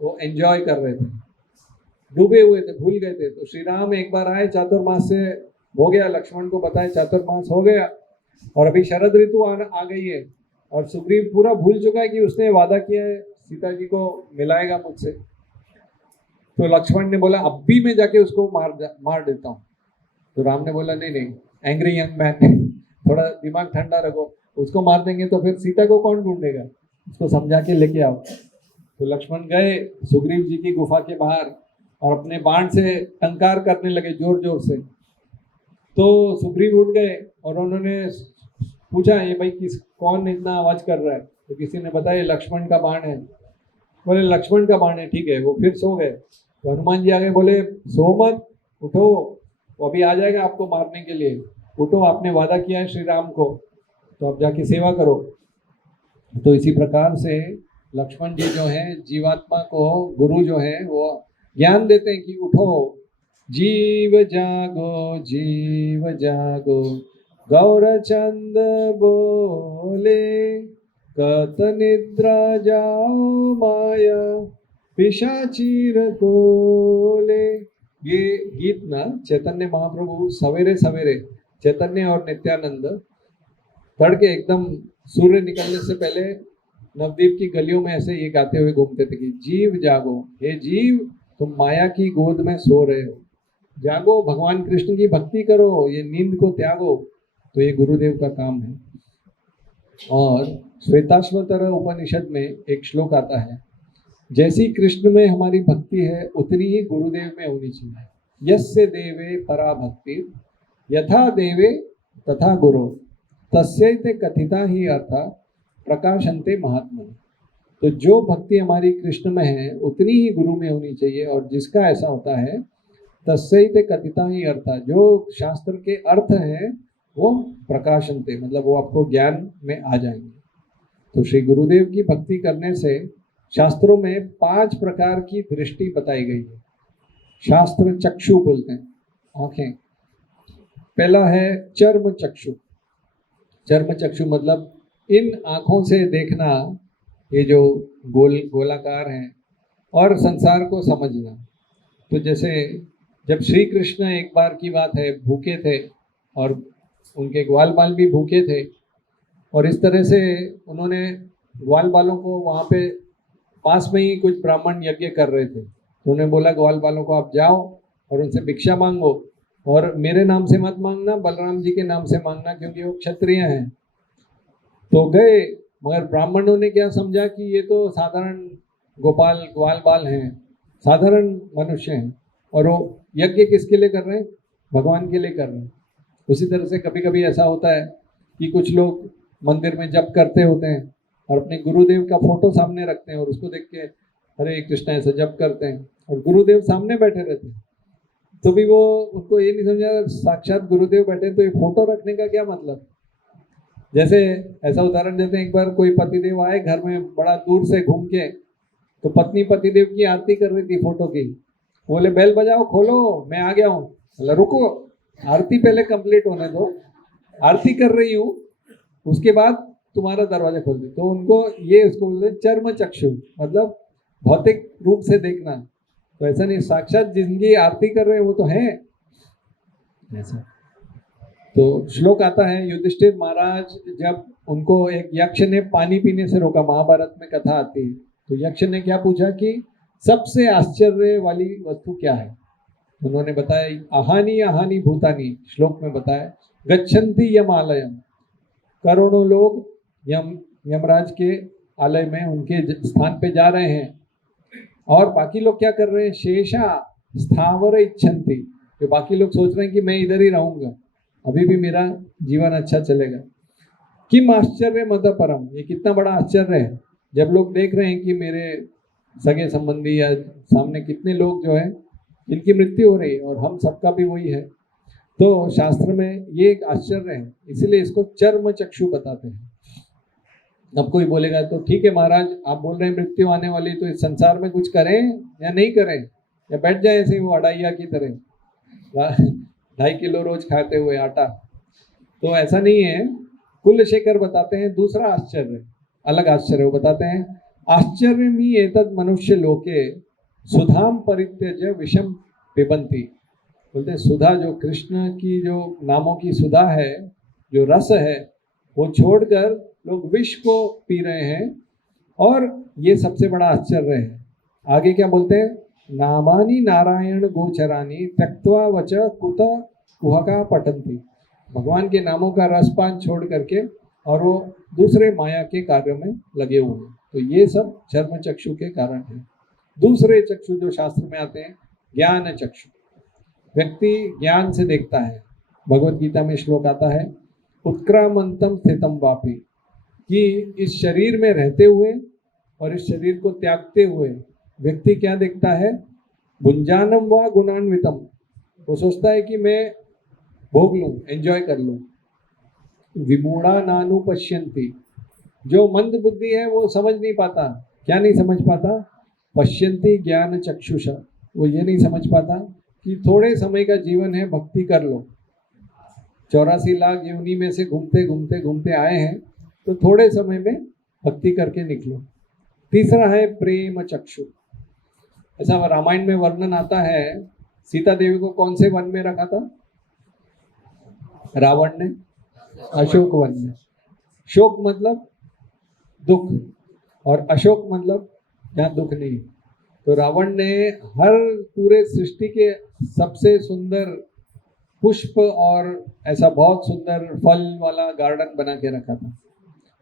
वो एंजॉय कर रहे थे, डूबे हुए थे, भूल गए थे। तो श्री राम एक बार आए, चातुर्मास से हो गया, लक्ष्मण को बताए चातुर्मास हो गया, और अभी शरद ऋतु आ गई है, और सुग्रीव पूरा भूल चुका है कि उसने वादा किया है सीता जी को मिलाएगा मुझसे। तो लक्ष्मण ने बोला अब भी मैं जाके उसको मार देता हूँ। तो राम ने बोला नहीं नहीं, एंग्री यंग मैन, थोड़ा दिमाग ठंडा रखो, उसको मार देंगे तो फिर सीता को कौन ढूंढेगा, उसको समझा के लेके आओ। तो लक्ष्मण गए सुग्रीव जी की गुफा के बाहर, और अपने बाण से टंकार करने लगे जोर जोर से। तो सुग्रीव उठ गए और उन्होंने पूछा ये भाई कौन इतना आवाज कर रहा है, तो किसी ने बताया लक्ष्मण का बाण है। बोले लक्ष्मण का बाण है, ठीक है। वो फिर सो गए। तो हनुमान जी आ गए, बोले सो मत, उठो, वो अभी आ जाएगा आपको मारने के लिए, उठो, आपने वादा किया है श्री राम को, तो अब जाके सेवा करो। तो इसी प्रकार से लक्ष्मण जी जो है जीवात्मा को गुरु जो है वो ज्ञान देते हैं कि उठो, जीव जागो गौरचंद बोले, कत निद्रा जाओ माया पिशाचीर कोले। ये गीत ना चैतन्य महाप्रभु सवेरे सवेरे, चैतन्य और नित्यानंद तड़के एकदम सूर्य निकलने से पहले नवद्वीप की गलियों में ऐसे ये गाते हुए घूमते थे कि जीव जागो, हे जीव तुम माया की गोद में सो रहे हो, जागो, भगवान कृष्ण की भक्ति करो, ये नींद को त्यागो। तो ये गुरुदेव का काम है। और श्वेताश्वतर उपनिषद में एक श्लोक आता है, जैसी कृष्ण में हमारी भक्ति है उतनी ही गुरुदेव में होनी चाहिए। यस्य देवे परा भक्ति यथा देवे तथा गुरु तस्यैते कथिता ही अर्था प्रकाशन्ते महात्मा। तो जो भक्ति हमारी कृष्ण में है उतनी ही गुरु में होनी चाहिए, और जिसका ऐसा होता है तस्यैते कथिता ही अर्था, जो शास्त्र के अर्थ हैं वो प्रकाशन्ते, मतलब वो आपको ज्ञान में आ जाएंगे। तो श्री गुरुदेव की भक्ति करने से शास्त्रों में 5 प्रकार की दृष्टि बताई गई है। शास्त्र चक्षु बोलते हैं, आंखें। पहला है चर्म चक्षु। चर्म चक्षु मतलब इन आँखों से देखना, ये जो गोलाकार हैं, और संसार को समझना। तो जैसे जब श्री कृष्ण, एक बार की बात है, भूखे थे और उनके ग्वाल बाल भी भूखे थे, और इस तरह से उन्होंने ग्वाल बालों को, वहाँ पे पास में ही कुछ ब्राह्मण यज्ञ कर रहे थे, तो उन्होंने बोला ग्वाल बालों को आप जाओ और उनसे भिक्षा मांगो, और मेरे नाम से मत मांगना, बलराम जी के नाम से मांगना, क्योंकि वो क्षत्रिय हैं। तो गए, मगर ब्राह्मणों ने क्या समझा कि ये तो साधारण गोपाल ग्वाल बाल हैं, साधारण मनुष्य हैं, और वो यज्ञ किसके लिए कर रहे हैं, भगवान के लिए कर रहे हैं। उसी तरह से कभी कभी ऐसा होता है कि कुछ लोग मंदिर में जप करते होते हैं और अपने गुरुदेव का फोटो सामने रखते हैं, और उसको देख के हरे कृष्णा ऐसा जप करते हैं, और गुरुदेव सामने बैठे रहते हैं। तो भी वो, उनको ये नहीं समझा साक्षात गुरुदेव बैठे, तो ये फोटो रखने का क्या मतलब। जैसे ऐसा उदाहरण देते हैं, एक बार कोई पतिदेव आए घर में, बड़ा दूर से घूम के, तो पत्नी पतिदेव की आरती कर रही थी फोटो की, बोले बेल बजाओ खोलो मैं आ गया हूँ। बोला रुको, आरती पहले कंप्लीट होने दो, आरती कर रही हूँ उसके बाद तुम्हारा दरवाजा खोल दे। तो उनको ये उसको बोलते चर्म चक्षु, मतलब भौतिक रूप से देखना। तो ऐसा नहीं, साक्षात जिनकी आरती कर रहे हैं वो तो है ऐसा। तो श्लोक आता है, युधिष्ठिर महाराज जब उनको एक यक्ष ने पानी पीने से रोका, महाभारत में कथा आती है, तो यक्ष ने क्या पूछा कि सबसे आश्चर्य वाली वस्तु क्या है। उन्होंने बताया अहानी अहानी भूतानी, श्लोक में बताया गच्छन्ति यमालयम, करोड़ों लोग यमराज के आलय में उनके स्थान पे जा रहे हैं, और बाकी लोग क्या कर रहे हैं, शेषा स्थावर इच्छन्ति, जो बाकी लोग सोच रहे हैं कि मैं इधर ही रहूंगा, अभी भी मेरा जीवन अच्छा चलेगा। किम आश्चर्य मद परम, ये कितना बड़ा आश्चर्य है जब लोग देख रहे हैं कि मेरे सगे संबंधी या सामने कितने लोग जो है इनकी मृत्यु हो रही है और हम सबका भी वही है। तो शास्त्र में ये एक आश्चर्य है, इसीलिए इसको चर्म चक्षु बताते हैं। अब कोई बोलेगा तो ठीक है महाराज, आप बोल रहे हैं मृत्यु आने वाली, तो इस संसार में कुछ करें या नहीं करें, या बैठ जाए ऐसे वो अड़ाइया की तरह 2.5 किलो रोज खाते हुए आटा। तो ऐसा नहीं है। कुलशेखर बताते हैं दूसरा आश्चर्य, अलग आश्चर्य वो बताते हैं, आश्चर्य मी एतद मनुष्य लोके सुधाम परित्यज्य विषम पिबंती। बोलते हैं सुधा, जो कृष्ण की जो नामों की सुधा है, जो रस है, वो छोड़कर लोग विष को पी रहे हैं, और ये सबसे बड़ा आश्चर्य है। आगे क्या बोलते हैं, नामानि नारायण गोचरानी त्यक्त्वा वच कुत कुहका पठन्ति। भगवान के नामों का रसपान छोड़ करके और वो दूसरे माया के कार्य में लगे हुए हैं। तो ये सब चर्म चक्षु के कारण है। दूसरे चक्षु जो शास्त्र में आते हैं, ज्ञान चक्षु, व्यक्ति ज्ञान से देखता है। भगवत गीता में श्लोक आता है, उत्क्रामंतम स्थितम वापी, कि इस शरीर में रहते हुए और इस शरीर को त्यागते हुए व्यक्ति क्या देखता है, भुंजानम व गुणान्वितम, वो सोचता है कि मैं भोग लूं, एंजॉय कर लूं। विमूढ़ा नानु पश्यन्ति, जो मंद बुद्धि है वो समझ नहीं पाता। क्या नहीं समझ पाता, पश्यन्ति ज्ञान चक्षुषा, वो ये नहीं समझ पाता कि थोड़े समय का जीवन है, भक्ति कर लो। 84 लाख योनि में से घूमते घूमते घूमते आए हैं, तो थोड़े समय में भक्ति करके निकलो। तीसरा है प्रेम चक्षु। ऐसा रामायण में वर्णन आता है, सीता देवी को कौन से वन में रखा था रावण ने, अशोक वन में। शोक मतलब दुख, और अशोक मतलब जहाँ दुख नहीं। तो रावण ने हर पूरे सृष्टि के सबसे सुंदर पुष्प और ऐसा बहुत सुंदर फल वाला गार्डन बना के रखा था।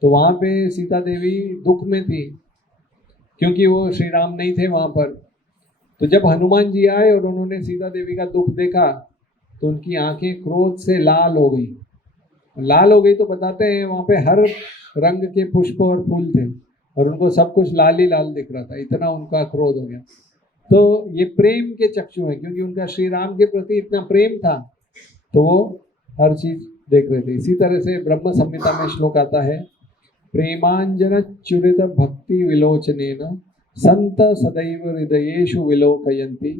तो वहाँ पे सीता देवी दुख में थी, क्योंकि वो श्री राम नहीं थे वहाँ पर। तो जब हनुमान जी आए और उन्होंने सीता देवी का दुख देखा, तो उनकी आंखें क्रोध से लाल हो गई। लाल हो गई तो बताते हैं वहाँ पे हर रंग के पुष्प और फूल थे, और उनको सब कुछ लाल ही लाल दिख रहा था, इतना उनका क्रोध हो गया। तो ये प्रेम के चक्षु हैं, क्योंकि उनका श्री राम के प्रति इतना प्रेम था, तो वो हर चीज देख रहे थे। इसी तरह से ब्रह्म संहिता में श्लोक आता है, प्रेमांजन चुरित भक्ति विलोचनेन संत सदैव हृदयेषु विलोकयन्ति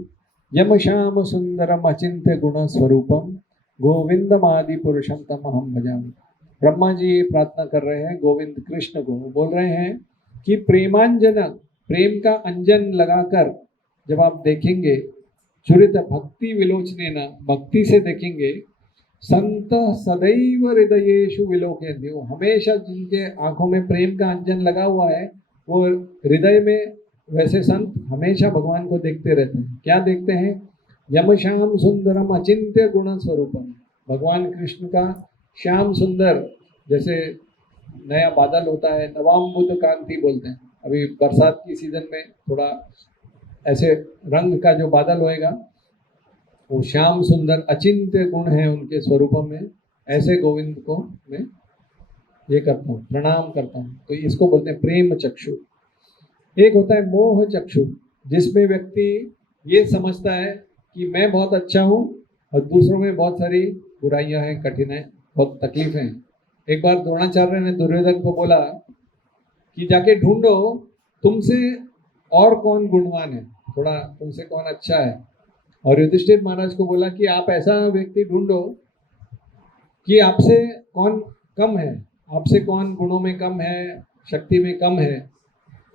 यम श्याम सुंदरम अचिंत्य गुण स्वरूपम गोविंदमादि पुरुषम तमहम भजामि। ब्रह्मा जी प्रार्थना कर रहे हैं गोविंद कृष्ण को, वो बोल रहे हैं कि प्रेमांजन, प्रेम का अंजन लगाकर जब आप देखेंगे, चुरित भक्ति विलोचनेन, भक्ति से देखेंगे, संत सदैव हृदयेषु विलोकयन्ति, वो हमेशा जिनके आंखों में प्रेम का अंजन लगा हुआ है, वो हृदय में वैसे संत हमेशा भगवान को देखते रहते हैं। क्या देखते हैं, यम श्याम सुंदरम अचिंत्य गुण स्वरूपम, भगवान कृष्ण का श्याम सुंदर, जैसे नया बादल होता है, नवाम्बुद कांति बोलते हैं। अभी बरसात की सीजन में थोड़ा ऐसे रंग का जो बादल होएगा, वो श्याम सुंदर अचिंत्य गुण है उनके स्वरूप में, ऐसे गोविंद को मैं ये करता हूँ, प्रणाम करता हूँ। तो इसको बोलते हैं प्रेम चक्षु। एक होता है मोह चक्षु, जिसमें व्यक्ति ये समझता है कि मैं बहुत अच्छा हूँ और दूसरों में बहुत सारी बुराइयां हैं, कठिनाई, बहुत तकलीफें हैं। एक बार द्रोणाचार्य ने दुर्योधन को बोला कि जाके ढूंढो तुमसे और कौन गुणवान है, थोड़ा तुमसे कौन अच्छा है। और युधिष्ठिर महाराज को बोला कि आप ऐसा व्यक्ति ढूंढो कि आपसे कौन कम है, आपसे कौन गुणों में कम है, शक्ति में कम है,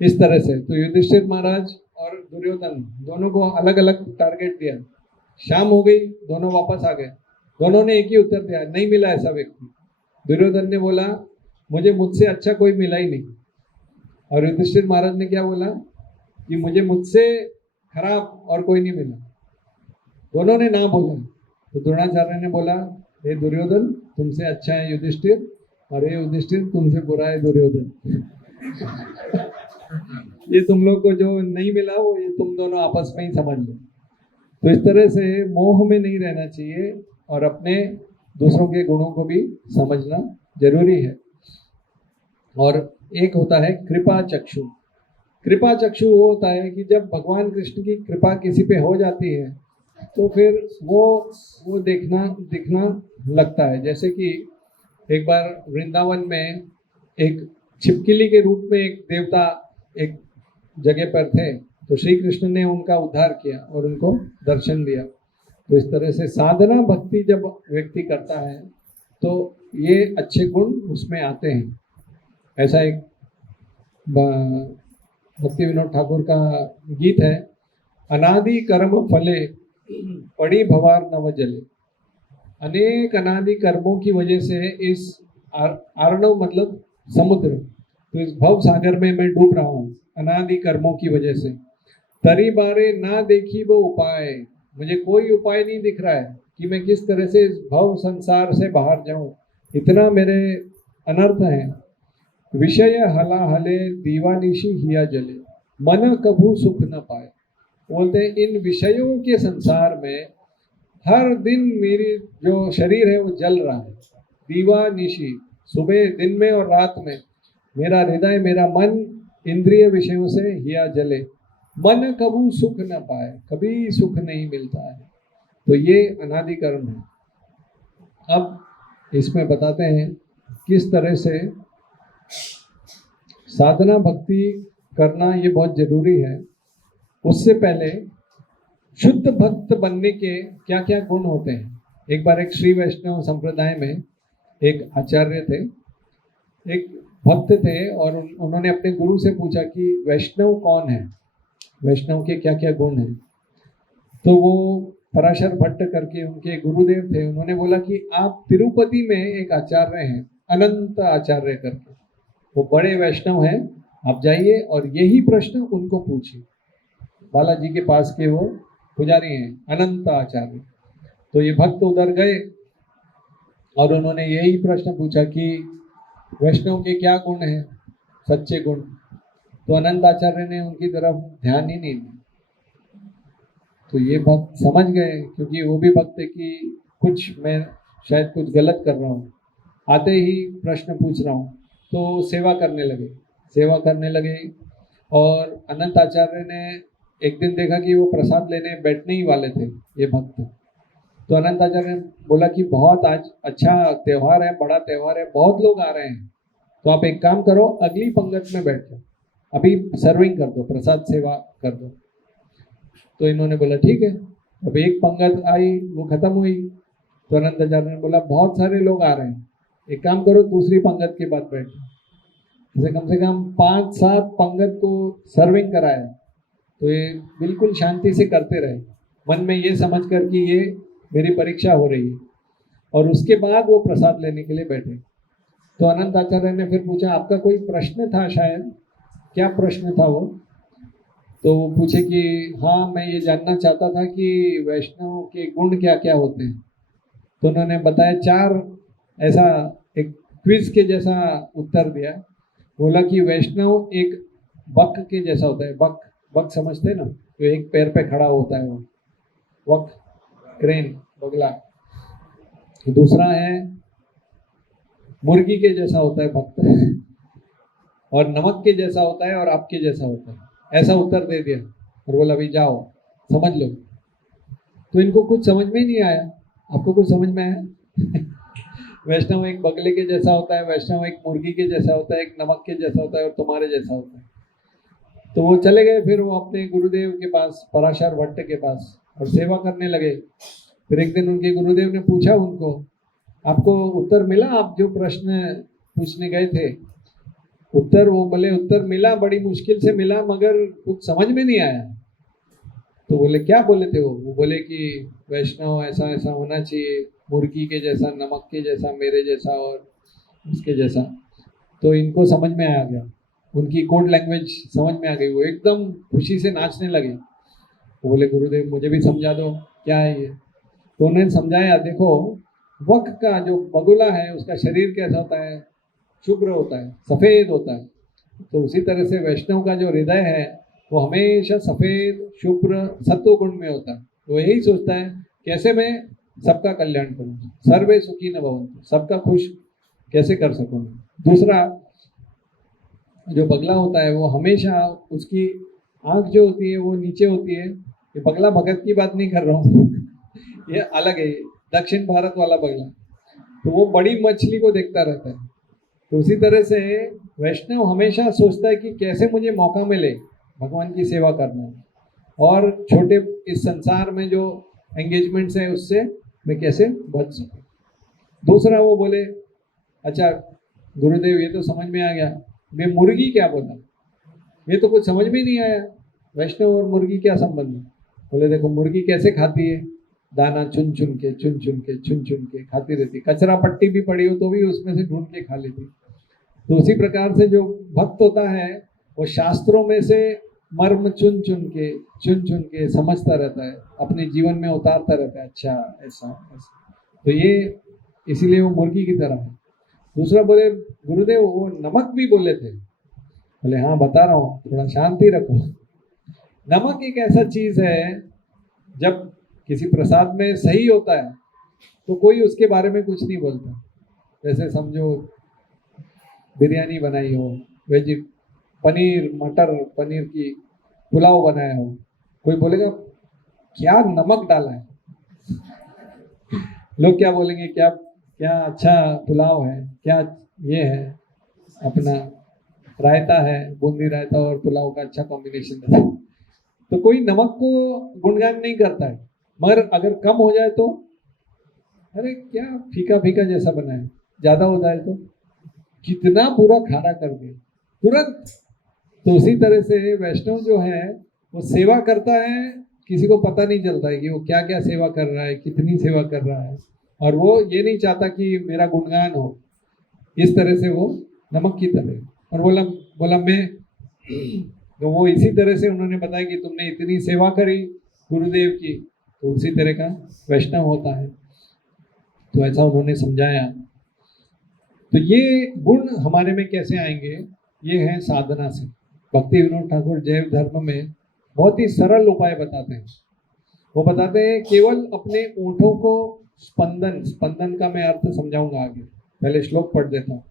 इस तरह से। तो युधिष्ठिर महाराज और दुर्योधन दोनों को अलग अलग टारगेट दिया। शाम हो गई, दोनों वापस आ गए, दोनों ने एक ही उत्तर दिया, नहीं मिला ऐसा व्यक्ति। दुर्योधन ने बोला मुझे मुझसे अच्छा कोई मिला ही नहीं, और युधिष्ठिर महाराज ने क्या बोला कि मुझे मुझसे खराब और कोई नहीं मिला। दोनों ने ना बोला। तो द्रोणाचार्य ने बोला हे दुर्योधन तुमसे अच्छा है युधिष्ठिर, और हे युधिष्ठिर तुमसे बुरा है दुर्योधन। ये तुम लोग को जो नहीं मिला वो ये तुम दोनों आपस में ही समझ लो। तो इस तरह से मोह में नहीं रहना चाहिए और अपने दूसरों के गुणों को भी समझना जरूरी है। और एक होता है कृपा चक्षु। कृपा चक्षु वो होता है कि जब भगवान कृष्ण की कृपा किसी पे हो जाती है तो फिर वो दिखना लगता है। जैसे कि एक बार वृंदावन में एक छिपकली के रूप में एक देवता एक जगह पर थे, तो श्री कृष्ण ने उनका उद्धार किया और उनको दर्शन दिया। तो इस तरह से साधना भक्ति जब व्यक्ति करता है तो ये अच्छे गुण उसमें आते हैं। ऐसा एक भक्ति विनोद ठाकुर का गीत है, अनादि कर्म फले पड़ी भवार नव जले। अनेक अनादि कर्मों की वजह से इस आर्णव मतलब समुद्र, तो इस भव सागर में मैं डूब रहा हूँ अनादि कर्मों की वजह से। तरी बारे ना देखी वो उपाय, मुझे कोई उपाय नहीं दिख रहा है कि मैं किस तरह से इस भव संसार से बाहर जाऊं, इतना मेरे अनर्थ है। विषय हला हले दीवानिशी हिया जले, मन कभू सुख न पाए। बोलते हैं इन विषयों के संसार में हर दिन मेरी जो शरीर है वो जल रहा है। दीवानिशी, सुबह दिन में और रात में मेरा हृदय मेरा मन इंद्रिय विषयों से हिया जले, मन कभी सुख न पाए, कभी सुख नहीं मिलता है। तो ये अनादि कर्म है। अब इसमें बताते हैं किस तरह से साधना भक्ति करना ये बहुत जरूरी है। उससे पहले शुद्ध भक्त बनने के क्या क्या गुण होते हैं। एक बार एक श्री वैष्णव संप्रदाय में एक आचार्य थे, एक भक्त थे, और उन्होंने अपने गुरु से पूछा कि वैष्णव कौन है, वैष्णव के क्या क्या गुण हैं। तो वो पराशर भट्ट करके उनके गुरुदेव थे, उन्होंने बोला कि आप तिरुपति में एक आचार्य हैं अनंत आचार्य करके, वो बड़े वैष्णव हैं, आप जाइए और यही प्रश्न उनको पूछिए। बालाजी के पास के वो पुजारी हैं अनंत आचार्य। तो ये भक्त उधर गए और उन्होंने यही प्रश्न पूछा कि वैष्णव के क्या गुण हैं, सच्चे गुण। तो अनंत आचार्य ने उनकी तरफ ध्यान ही नहीं दिया। तो ये भक्त समझ गए, क्योंकि वो भी भक्त है कि कुछ मैं शायद कुछ गलत कर रहा हूँ, आते ही प्रश्न पूछ रहा हूँ। तो सेवा करने लगे। और अनंत आचार्य ने एक दिन देखा कि वो प्रसाद लेने बैठने ही वाले थे ये भक्त। तो अनंत आचार्य ने बोला कि बहुत आज अच्छा त्यौहार है, बड़ा त्यौहार है, बहुत लोग आ रहे हैं, तो आप एक काम करो अगली पंगत में बैठ जाओ, अभी सर्विंग कर दो, प्रसाद सेवा कर दो। तो इन्होंने बोला ठीक है। अब एक पंगत आई, वो खत्म हुई, तो अनंत आचार्य ने बोला बहुत सारे लोग आ रहे हैं, एक काम करो दूसरी पंगत के बाद बैठो। जैसे कम से कम 5-7 पंगत को सर्विंग कराया। तो ये बिल्कुल शांति से करते रहे, मन में ये समझ कर कि ये मेरी परीक्षा हो रही है। और उसके बाद वो प्रसाद लेने के लिए बैठे। तो अनंत आचार्य ने फिर पूछा आपका कोई प्रश्न था शायद, क्या प्रश्न था वो? तो वो पूछे कि हाँ मैं ये जानना चाहता था कि वैष्णव के गुण क्या क्या होते हैं। तो उन्होंने बताया 4, ऐसा एक क्विज के जैसा उत्तर दिया। बोला कि वैष्णव एक बक के जैसा होता है। बक समझते हैं ना, जो एक पैर पे खड़ा होता है, वो बक, क्रेन, बगला। दूसरा है मुर्गी के जैसा होता है भक्त, और नमक के जैसा होता है और आपके जैसा होता है। ऐसा उत्तर दे दिया और बोला अभी जाओ समझ लो। तो इनको कुछ समझ में ही नहीं आया। आपको कुछ समझ में आया? वैष्णव एक बगले के जैसा होता है, वैष्णव एक मुर्गी के जैसा होता है, एक नमक के जैसा होता है और तुम्हारे जैसा होता है। तो वो चले गए, फिर वो अपने गुरुदेव के पास, पराशर भट्ट के पास, और सेवा करने लगे। फिर एक दिन उनके गुरुदेव ने पूछा उनको, आपको उत्तर मिला, आप जो प्रश्न पूछने गए थे? उत्तर, वो बोले उत्तर मिला, बड़ी मुश्किल से मिला, मगर कुछ समझ में नहीं आया। तो बोले क्या बोले थे वो बोले कि वैष्णव ऐसा ऐसा होना चाहिए, मुर्गी के जैसा, नमक के जैसा, मेरे जैसा और उसके जैसा। तो इनको समझ में आ गया, उनकी कोड लैंग्वेज समझ में आ गई, वो एकदम खुशी से नाचने लगे। तो बोले गुरुदेव मुझे भी समझा दो, क्या है ये? तो उन्होंने समझाया, देखो वक का जो बगुला है उसका शरीर कैसा होता है? शुभ्र होता है, सफेद होता है। तो उसी तरह से वैष्णव का जो हृदय है वो हमेशा सफेद, शुभ्र, सत्व गुण में होता है। वो यही सोचता है कैसे मैं सबका कल्याण करूँ, सर्वे सुखी न भवन्तु, सबका खुश कैसे कर सकूँ। दूसरा, जो बगला होता है वो हमेशा, उसकी आंख जो होती है वो नीचे होती है। ये बगला भगत की बात नहीं कर रहा हूँ ये अलग है, दक्षिण भारत वाला बगला। तो वो बड़ी मछली को देखता रहता है। तो उसी तरह से वैष्णव हमेशा सोचता है कि कैसे मुझे मौका मिले भगवान की सेवा करना, और छोटे इस संसार में जो एंगेजमेंट्स है उससे मैं कैसे बच सकूं। दूसरा, वो बोले अच्छा गुरुदेव ये तो समझ में आ गया, मैं मुर्गी क्या बोला, ये तो कुछ समझ में नहीं आया, वैष्णव और मुर्गी क्या संबंध है? बोले देखो मुर्गी कैसे खाती है, दाना चुन चुन के, चुन चुन के, चुन चुन के खाती रहती, कचरा पट्टी भी पड़ी हो तो भी उसमें से ढूंढ के खा लेती। तो उसी प्रकार से जो भक्त होता है वो शास्त्रों में से मर्म चुन चुन के समझता रहता है, अपने जीवन में उतारता रहता है, अच्छा ऐसा ऐसा। तो ये इसीलिए वो मुर्गी की तरह है। दूसरा, बोले गुरुदेव वो नमक भी बोले थे। बोले हाँ बता रहा हूँ, थोड़ा शांति रखो। नमक एक ऐसा चीज है, जब किसी प्रसाद में सही होता है तो कोई उसके बारे में कुछ नहीं बोलता। जैसे समझो बिरयानी बनाई हो, वेजी पनीर, मटर पनीर की पुलाव बनाया हो, कोई बोलेगा क्या नमक डाला है? लोग क्या बोलेंगे, क्या क्या अच्छा पुलाव है, क्या ये है अपना रायता है, बूंदी रायता और पुलाव का अच्छा कॉम्बिनेशन है। तो कोई नमक को गुणगान नहीं करता है, मगर अगर कम हो जाए तो अरे क्या फीका फीका जैसा बना है, ज्यादा हो जाए तो कितना पूरा खाना कर दे तुरंत। तो उसी तरह से वैष्णव जो है वो सेवा करता है, किसी को पता नहीं चलता है कि वो क्या क्या सेवा कर रहा है, कितनी सेवा कर रहा है, और वो ये नहीं चाहता कि मेरा गुणगान हो। इस तरह से वो नमक की तरह। और बोला बोला मैं तो वो इसी तरह से उन्होंने बताया कि तुमने इतनी सेवा करी गुरुदेव की, तो उसी तरह का वैष्णव होता है। तो ऐसा उन्होंने समझाया। तो ये गुण हमारे में कैसे आएंगे, ये है साधना से। भक्ति विनोद ठाकुर जैव धर्म में बहुत ही सरल उपाय बताते हैं। वो बताते हैं केवल अपने ओठों को स्पंदन, स्पंदन का मैं अर्थ समझाऊंगा आगे, पहले श्लोक पढ़ देता हूँ।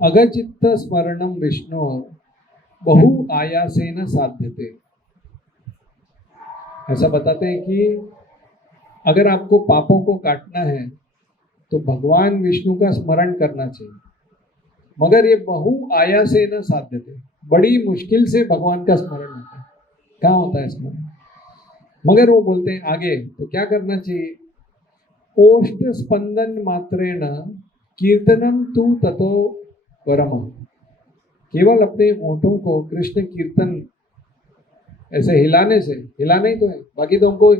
अगचित्त स्मरणम विष्णु बहु आयासेन साध्यते। ऐसा बताते हैं कि अगर आपको पापों को काटना है तो भगवान विष्णु का स्मरण करना चाहिए, मगर ये बहु आयासेन साध्यते, बड़ी मुश्किल से भगवान का स्मरण होता है। कहाँ होता है स्मरण? मगर वो बोलते हैं आगे तो क्या करना चाहिए, ओष्ठ स्पंदन मात्रेण कीर्तनम तू ततो परम। केवल अपने ओठों को कृष्ण कीर्तन ऐसे हिलाने से, हिलाना ही तो है, बाकी तो हमको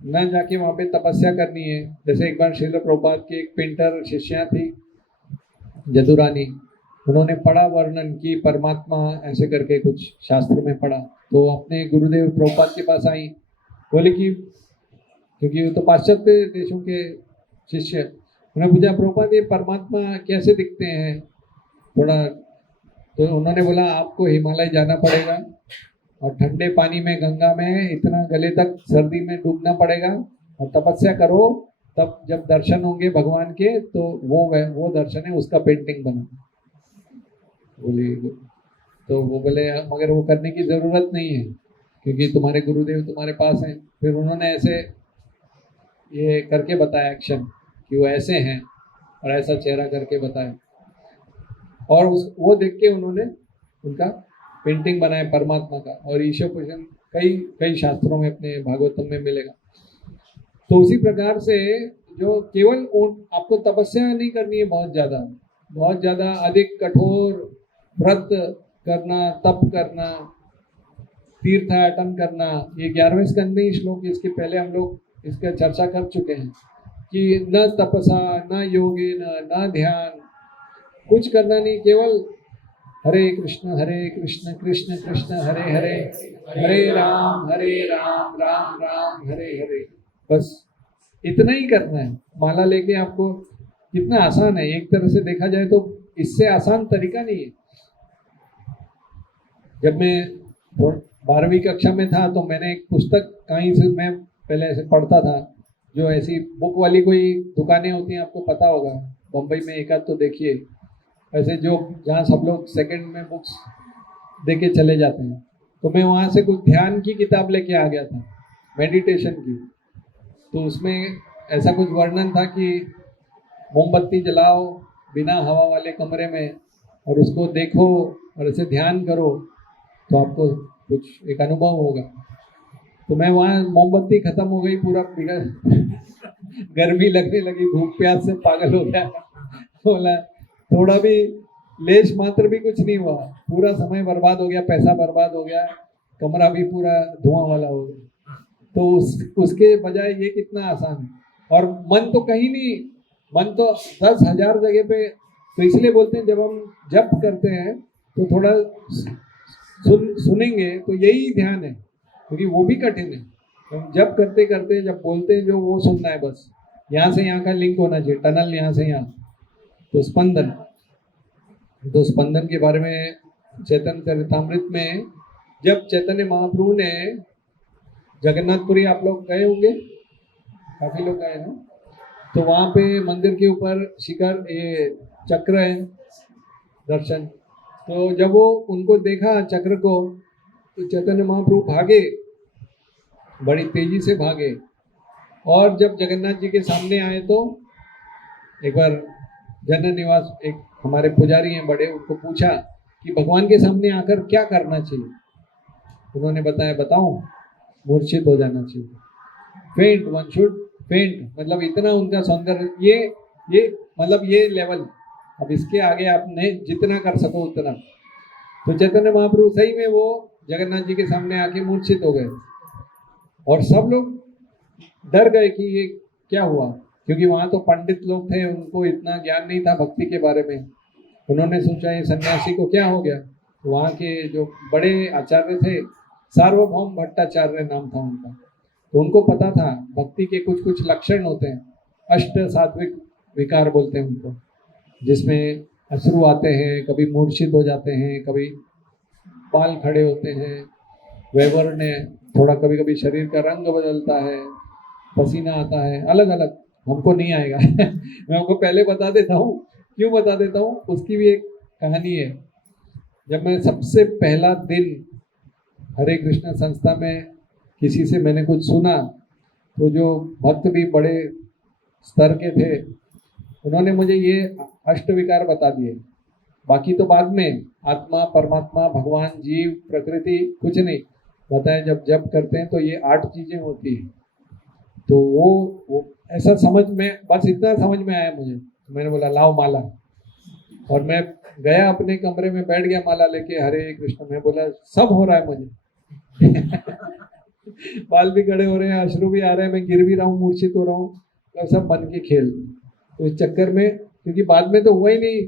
न जाके वहां पे तपस्या करनी है। जैसे एक बार श्रील प्रभुपाद की एक पेंटर शिष्या थी जदुरानी, उन्होंने पढ़ा वर्णन की परमात्मा ऐसे करके कुछ शास्त्र में पढ़ा, तो अपने गुरुदेव प्रभुपाद के पास आई, बोले कि क्योंकि वो तो पाश्चात्य देशों के शिष्य, उन्होंने पूछा प्रभुपाद ये परमात्मा कैसे दिखते हैं थोड़ा। तो उन्होंने बोला आपको हिमालय जाना पड़ेगा और ठंडे पानी में गंगा में इतना गले तक सर्दी में डूबना पड़ेगा और तपस्या करो, तब जब दर्शन होंगे भगवान के तो वो दर्शन है, उसका पेंटिंग बना। बोले तो वो बोले मगर वो करने की जरूरत नहीं है क्योंकि तुम्हारे गुरुदेव तुम्हारे पास हैं। फिर उन्होंने ऐसे ये करके बताया एक्शन कि वो ऐसे हैं और ऐसा चेहरा करके बताया, और वो देख के उन्होंने उनका पेंटिंग बनाए परमात्मा का, और ईश्वर पूजन कई कई शास्त्रों में अपने भागवतम में मिलेगा। तो उसी प्रकार से जो केवल आपको तपस्या नहीं करनी है बहुत ज़्यादा अधिक कठोर व्रत करना, तप करना, तीर्थाटन करना, ये 11वें स्कंद में श्लोक, इसके पहले हम लोग इसका चर्चा कर चुके हैं कि न तपसा न योगे न ध्यान, कुछ करना नहीं, केवल हरे कृष्ण कृष्ण कृष्ण हरे हरे, हरे राम राम राम हरे हरे, बस इतना ही करना है। माला लेके आपको कितना आसान है, एक तरह से देखा जाए तो इससे आसान तरीका नहीं है। जब मैं 12वीं कक्षा में था तो मैंने एक पुस्तक कहीं से मैं पहले ऐसे पढ़ता था, जो ऐसी बुक वाली कोई दुकानें होती हैं, आपको पता होगा बम्बई में एक आध तो देखिए, ऐसे जो जहाँ सब लोग सेकंड में बुक्स देके चले जाते हैं। तो मैं वहाँ से कुछ ध्यान की किताब लेके आ गया था, मेडिटेशन की। तो उसमें ऐसा कुछ वर्णन था कि मोमबत्ती जलाओ बिना हवा वाले कमरे में और उसको देखो और ऐसे ध्यान करो तो आपको कुछ एक अनुभव होगा। तो मैं वहाँ मोमबत्ती खत्म हो गई, पूरा बिगड़ गर्मी लगने लगी, भूख प्यास से पागल हो गया। बोला थोड़ा भी लेश मात्र भी कुछ नहीं हुआ, पूरा समय बर्बाद हो गया, पैसा बर्बाद हो गया, कमरा भी पूरा धुआं वाला हो गया। तो उसके बजाय ये कितना आसान है, और मन तो कहीं नहीं, मन तो 10,000 जगह पे। तो इसलिए बोलते हैं जब हम जप करते हैं तो थोड़ा सुनेंगे तो यही ध्यान है, क्योंकि वो भी कठिन है। हम जप करते करते जब बोलते हैं जो वो सुनना है, बस यहाँ से यहाँ का लिंक होना चाहिए, टनल यहाँ से यहाँ। तो स्पंदन के बारे में चैतन्य चरितामृत में जब चैतन्य महाप्रभु ने जगन्नाथपुरी, आप लोग गए होंगे, काफी लोग गए ना, तो वहाँ पे मंदिर के ऊपर शिखर ये चक्र है दर्शन। तो जब वो उनको देखा चक्र को, तो चैतन्य महाप्रभु भागे, बड़ी तेजी से भागे, और जब जगन्नाथ जी के सामने आए तो एक बार जनरल निवास एक हमारे पुजारी हैं बड़े, उनको पूछा कि भगवान के सामने आकर क्या करना चाहिए। उन्होंने बताया, बताऊं, मूर्छित हो जाना चाहिए। फेंट, वन शुड फेंट, मतलब इतना उनका सौंदर्य, ये मतलब ये लेवल, अब इसके आगे आपने जितना कर सको उतना। तो चैतन्य महाप्रभु सही में वो जगन्नाथ जी के सामने आके मूर्छित हो गए, और सब लोग डर गए कि ये क्या हुआ, क्योंकि वहाँ तो पंडित लोग थे, उनको इतना ज्ञान नहीं था भक्ति के बारे में। उन्होंने सोचा ये सन्यासी को क्या हो गया। तो वहाँ के जो बड़े आचार्य थे, सार्वभौम भट्टाचार्य नाम था उनका, तो उनको पता था भक्ति के कुछ कुछ लक्षण होते हैं, अष्ट सात्विक विकार बोलते हैं उनको, जिसमें अश्रु आते हैं, कभी मूर्छित हो जाते हैं, कभी बाल खड़े होते हैं, वैवर्ण, थोड़ा कभी कभी शरीर का रंग बदलता है, पसीना आता है, अलग अलग, हमको नहीं आएगा मैं आपको पहले बता देता हूँ, क्यों बता देता हूँ, उसकी भी एक कहानी है। जब मैं सबसे पहला दिन हरे कृष्ण संस्था में किसी से मैंने कुछ सुना, तो जो भक्त भी बड़े स्तर के थे, उन्होंने मुझे ये अष्ट विकार बता दिए। बाकी तो बाद में आत्मा, परमात्मा, भगवान, जीव, प्रकृति कुछ नहीं बताए। जब जप करते हैं तो ये 8 चीजें होती हैं। तो वो ऐसा समझ में, बस इतना समझ में आया मुझे। तो मैंने बोला लाओ माला, और मैं गया अपने कमरे में, बैठ गया माला लेके, हरे कृष्ण। मैं बोला सब हो रहा है मुझे बाल भी खड़े हो रहे हैं, अश्रु भी आ रहे हैं, मैं गिर भी रहा हूँ, मूर्छित हो रहा हूँ, तो सब मन के खेल। तो इस चक्कर में, क्योंकि बाद में तो हुआ ही नहीं,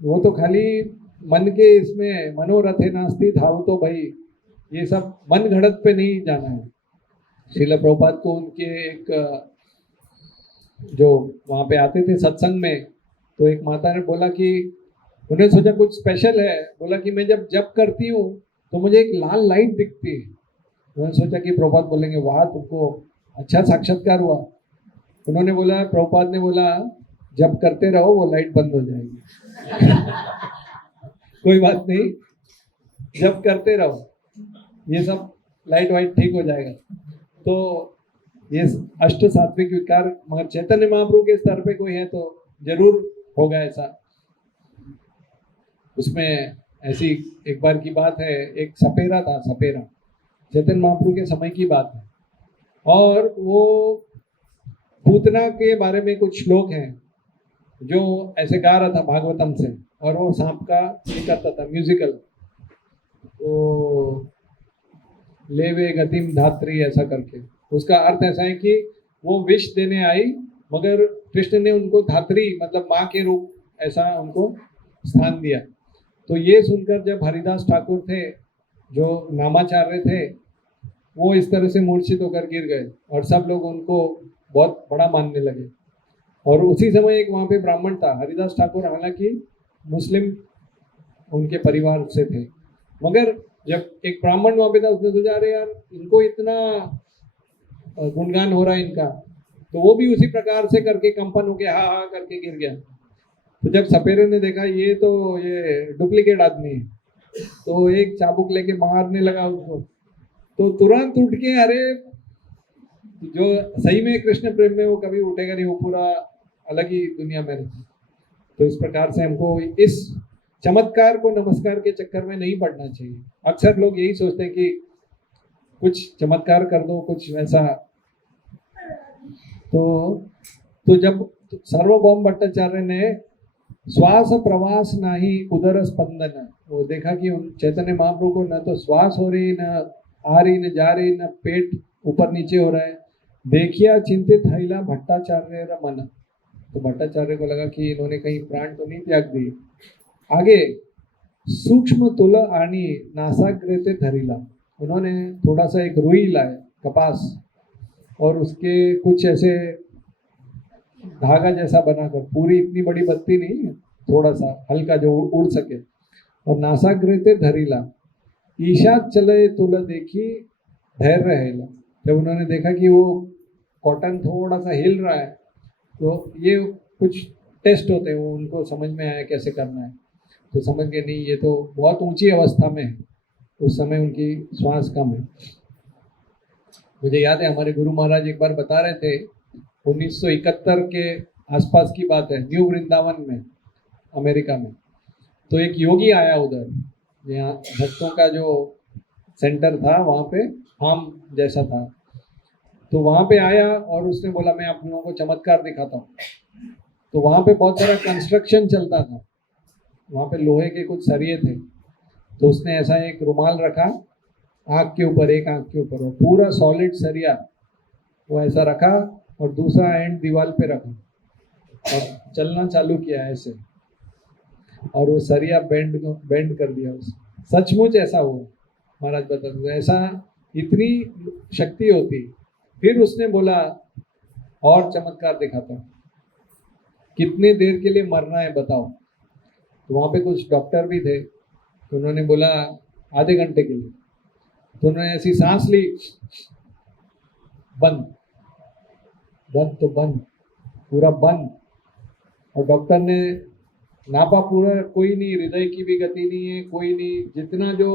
वो तो खाली मन के इसमें मनोरथे नास्ति धाव, तो भाई ये सब मन घड़त पे नहीं जाना है। श्रील प्रभुपाद को उनके एक जो वहाँ पे आते थे सत्संग में, तो एक माता ने बोला कि उन्हें सोचा कुछ स्पेशल है, बोला कि मैं जब जप करती हूँ तो मुझे एक लाल लाइट दिखती है। उन्होंने सोचा कि प्रभुपाद बोलेंगे वाह तुमको अच्छा साक्षात्कार हुआ। उन्होंने बोला, प्रभुपाद ने बोला जब करते रहो वो लाइट बंद हो जाएगी कोई बात नहीं, जब करते रहो, ये सब लाइट वाइट ठीक हो जाएगा। तो ये अष्ट सात्विक विकार मगर चैतन्य महाप्रभु के स्तर पे कोई है तो जरूर होगा ऐसा। उसमें ऐसी एक बार की बात है, एक सपेरा था, सपेरा, चैतन्य महाप्रभु के समय की बात है, और वो पूतना के बारे में कुछ श्लोक हैं जो ऐसे गा रहा था भागवतम से, और वो सांप का ये करता था म्यूजिकल, वो लेवे गतिम धात्री ऐसा करके। उसका अर्थ ऐसा है कि वो विष देने आई, मगर कृष्ण ने उनको धात्री मतलब माँ के रूप ऐसा उनको स्थान दिया। तो ये सुनकर जब हरिदास ठाकुर थे जो नामाचार्य थे, वो इस तरह से मूर्छित होकर गिर गए और सब लोग उनको बहुत बड़ा मानने लगे। और उसी समय एक वहाँ पे ब्राह्मण था, हरिदास ठाकुर हालांकि मुस्लिम उनके परिवार से थे, मगर जब एक ब्राह्मण वहाँ पे था, उसने सोचा अरे यार इनको इतना गुणगान हो रहा है इनका, तो वो भी उसी प्रकार से करके कंपन हो गया, हा हा करके गिर गया। तो जब सपेरे ने देखा ये तो ये डुप्लीकेट आदमी है, तो एक चाबुक लेके मारने लगा उसको, तो तुरंत उठ के, अरे जो सही में कृष्ण प्रेम में वो कभी उठेगा नहीं, वो पूरा अलग ही दुनिया में रहता। तो इस प्रकार से हमको इस चमत्कार को नमस्कार के चक्कर में नहीं पड़ना चाहिए। अक्सर लोग यही सोचते हैं कि कुछ चमत्कार कर दो, कुछ वैसा। तो जब सार्वभौम भट्टाचार्य ने श्वास प्रवास नाही उदर स्पंदन, वो देखा कि चैतन्य महाप्रभु को न तो श्वास हो रही, न आ रही, न जा रही, न पेट ऊपर नीचे हो रहा है, देखिया चिंतित हैला भट्टाचार्य मन। तो भट्टाचार्य को लगा कि इन्होंने कहीं प्राण तो नहीं त्याग दिए। आगे सूक्ष्म तुल आणि नासाग्रते धरिला, उन्होंने थोड़ा सा एक रुई लाए कपास, और उसके कुछ ऐसे धागा जैसा बनाकर, पूरी इतनी बड़ी बत्ती नहीं, थोड़ा सा हल्का जो उड़ सके, और नासाग्रते धरिला ईशात चले तुल देखी धैर्य रहेला। जब उन्होंने देखा कि वो कॉटन थोड़ा सा हिल रहा है, तो ये कुछ टेस्ट होते हैं, वो उनको समझ में आया कैसे करना है, तो समझ गए नहीं ये तो बहुत ऊंची अवस्था में है, उस समय उनकी श्वास कम है। मुझे याद है हमारे गुरु महाराज एक बार बता रहे थे, 1971 के आसपास की बात है, न्यू वृंदावन में अमेरिका में, तो एक योगी आया उधर, यहाँ भक्तों का जो सेंटर था वहाँ पे फार्म जैसा था, तो वहाँ पे आया और उसने बोला मैं आप लोगों को चमत्कार दिखाता हूँ। तो वहाँ पे बहुत सारा कंस्ट्रक्शन चलता था, वहाँ पे लोहे के कुछ सरिये थे, तो उसने ऐसा एक रुमाल रखा आँख के ऊपर, एक आँख के ऊपर, और पूरा सॉलिड सरिया वो ऐसा रखा, और दूसरा एंड दीवार पे रखा और चलना चालू किया ऐसे, और वो सरिया बेंड कर दिया उसे। सचमुच ऐसा हुआ, महाराज बताते ऐसा इतनी शक्ति होती। फिर उसने बोला और चमत्कार दिखाता हूँ, कितने देर के लिए मरना है बताओ। तो वहाँ पे कुछ डॉक्टर भी थे, तो उन्होंने बोला आधे घंटे के लिए। तो उन्होंने ऐसी सांस ली, बंद बंद तो बंद, पूरा बंद, और डॉक्टर ने नापा पूरा, कोई नहीं, हृदय की भी गति नहीं है, कोई नहीं, जितना जो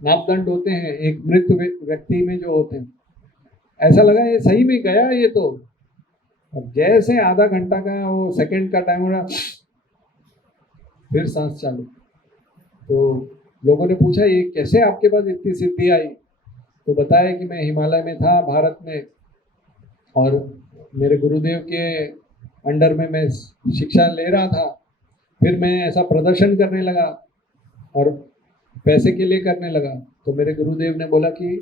मापदंड होते हैं एक मृत व्यक्ति में जो होते हैं, ऐसा लगा ये सही में गया ये तो। और जैसे आधा घंटा का वो सेकंड का टाइम हो रहा, फिर सांस चालू। तो लोगों ने पूछा ये कैसे आपके पास इतनी सिद्धि आई, तो बताया कि मैं हिमालय में था भारत में, और मेरे गुरुदेव के अंडर में मैं शिक्षा ले रहा था, फिर मैं ऐसा प्रदर्शन करने लगा और पैसे के लिए करने लगा, तो मेरे गुरुदेव ने बोला कि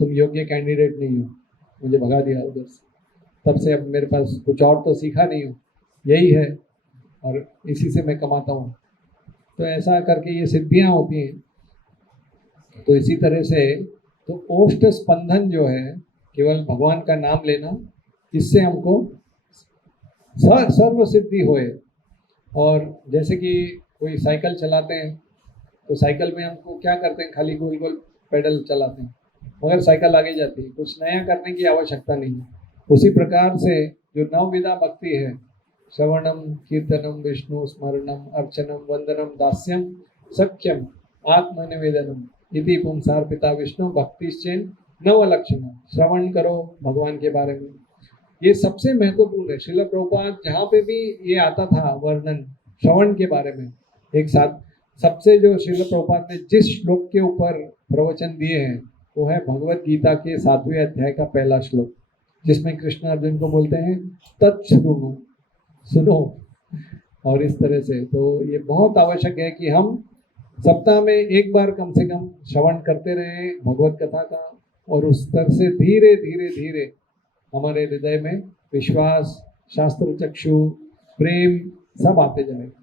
तुम योग्य कैंडिडेट नहीं हो, मुझे भगा दिया उधर से। तब से अब मेरे पास कुछ और तो सीखा नहीं हूँ, यही है और इसी से मैं कमाता हूँ। तो ऐसा करके ये सिद्धियाँ होती हैं। तो इसी तरह से तो ओष्ठ स्पंदन जो है, केवल भगवान का नाम लेना, इससे हमको सर्व सिद्धि होए। और जैसे कि कोई साइकिल चलाते हैं, तो साइकिल में हमको क्या करते हैं, खाली गोल गोल पेडल चलाते हैं, मगर साइकिल आगे जाती है, कुछ नया करने की आवश्यकता नहीं है। उसी प्रकार से जो नवविधा भक्ति है, श्रवणम कीर्तनम विष्णु स्मरणम अर्चनम वंदनम दास्यम सख्यम आत्मनिवेदनम इति पुंसार्पिता विष्णु भक्तिश्चेन नवलक्षण। श्रवण करो भगवान के बारे में, ये सबसे महत्वपूर्ण है। श्रील प्रभुपाद जहाँ पे भी ये आता था वर्णन श्रवण के बारे में, एक साथ सबसे जो श्रील प्रभुपाद ने जिस श्लोक के ऊपर प्रवचन दिए हैं वो है भगवत गीता के 7वें अध्याय का पहला श्लोक, जिसमें कृष्ण अर्जुन को बोलते हैं तत्श्रुणु, सुनो। और इस तरह से तो ये बहुत आवश्यक है कि हम सप्ताह में एक बार कम से कम श्रवण करते रहे भगवत कथा का, और उस तरह से धीरे धीरे धीरे हमारे हृदय में विश्वास, शास्त्र चक्षु, प्रेम सब आते जाएगा।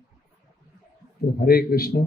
तो हरे कृष्ण।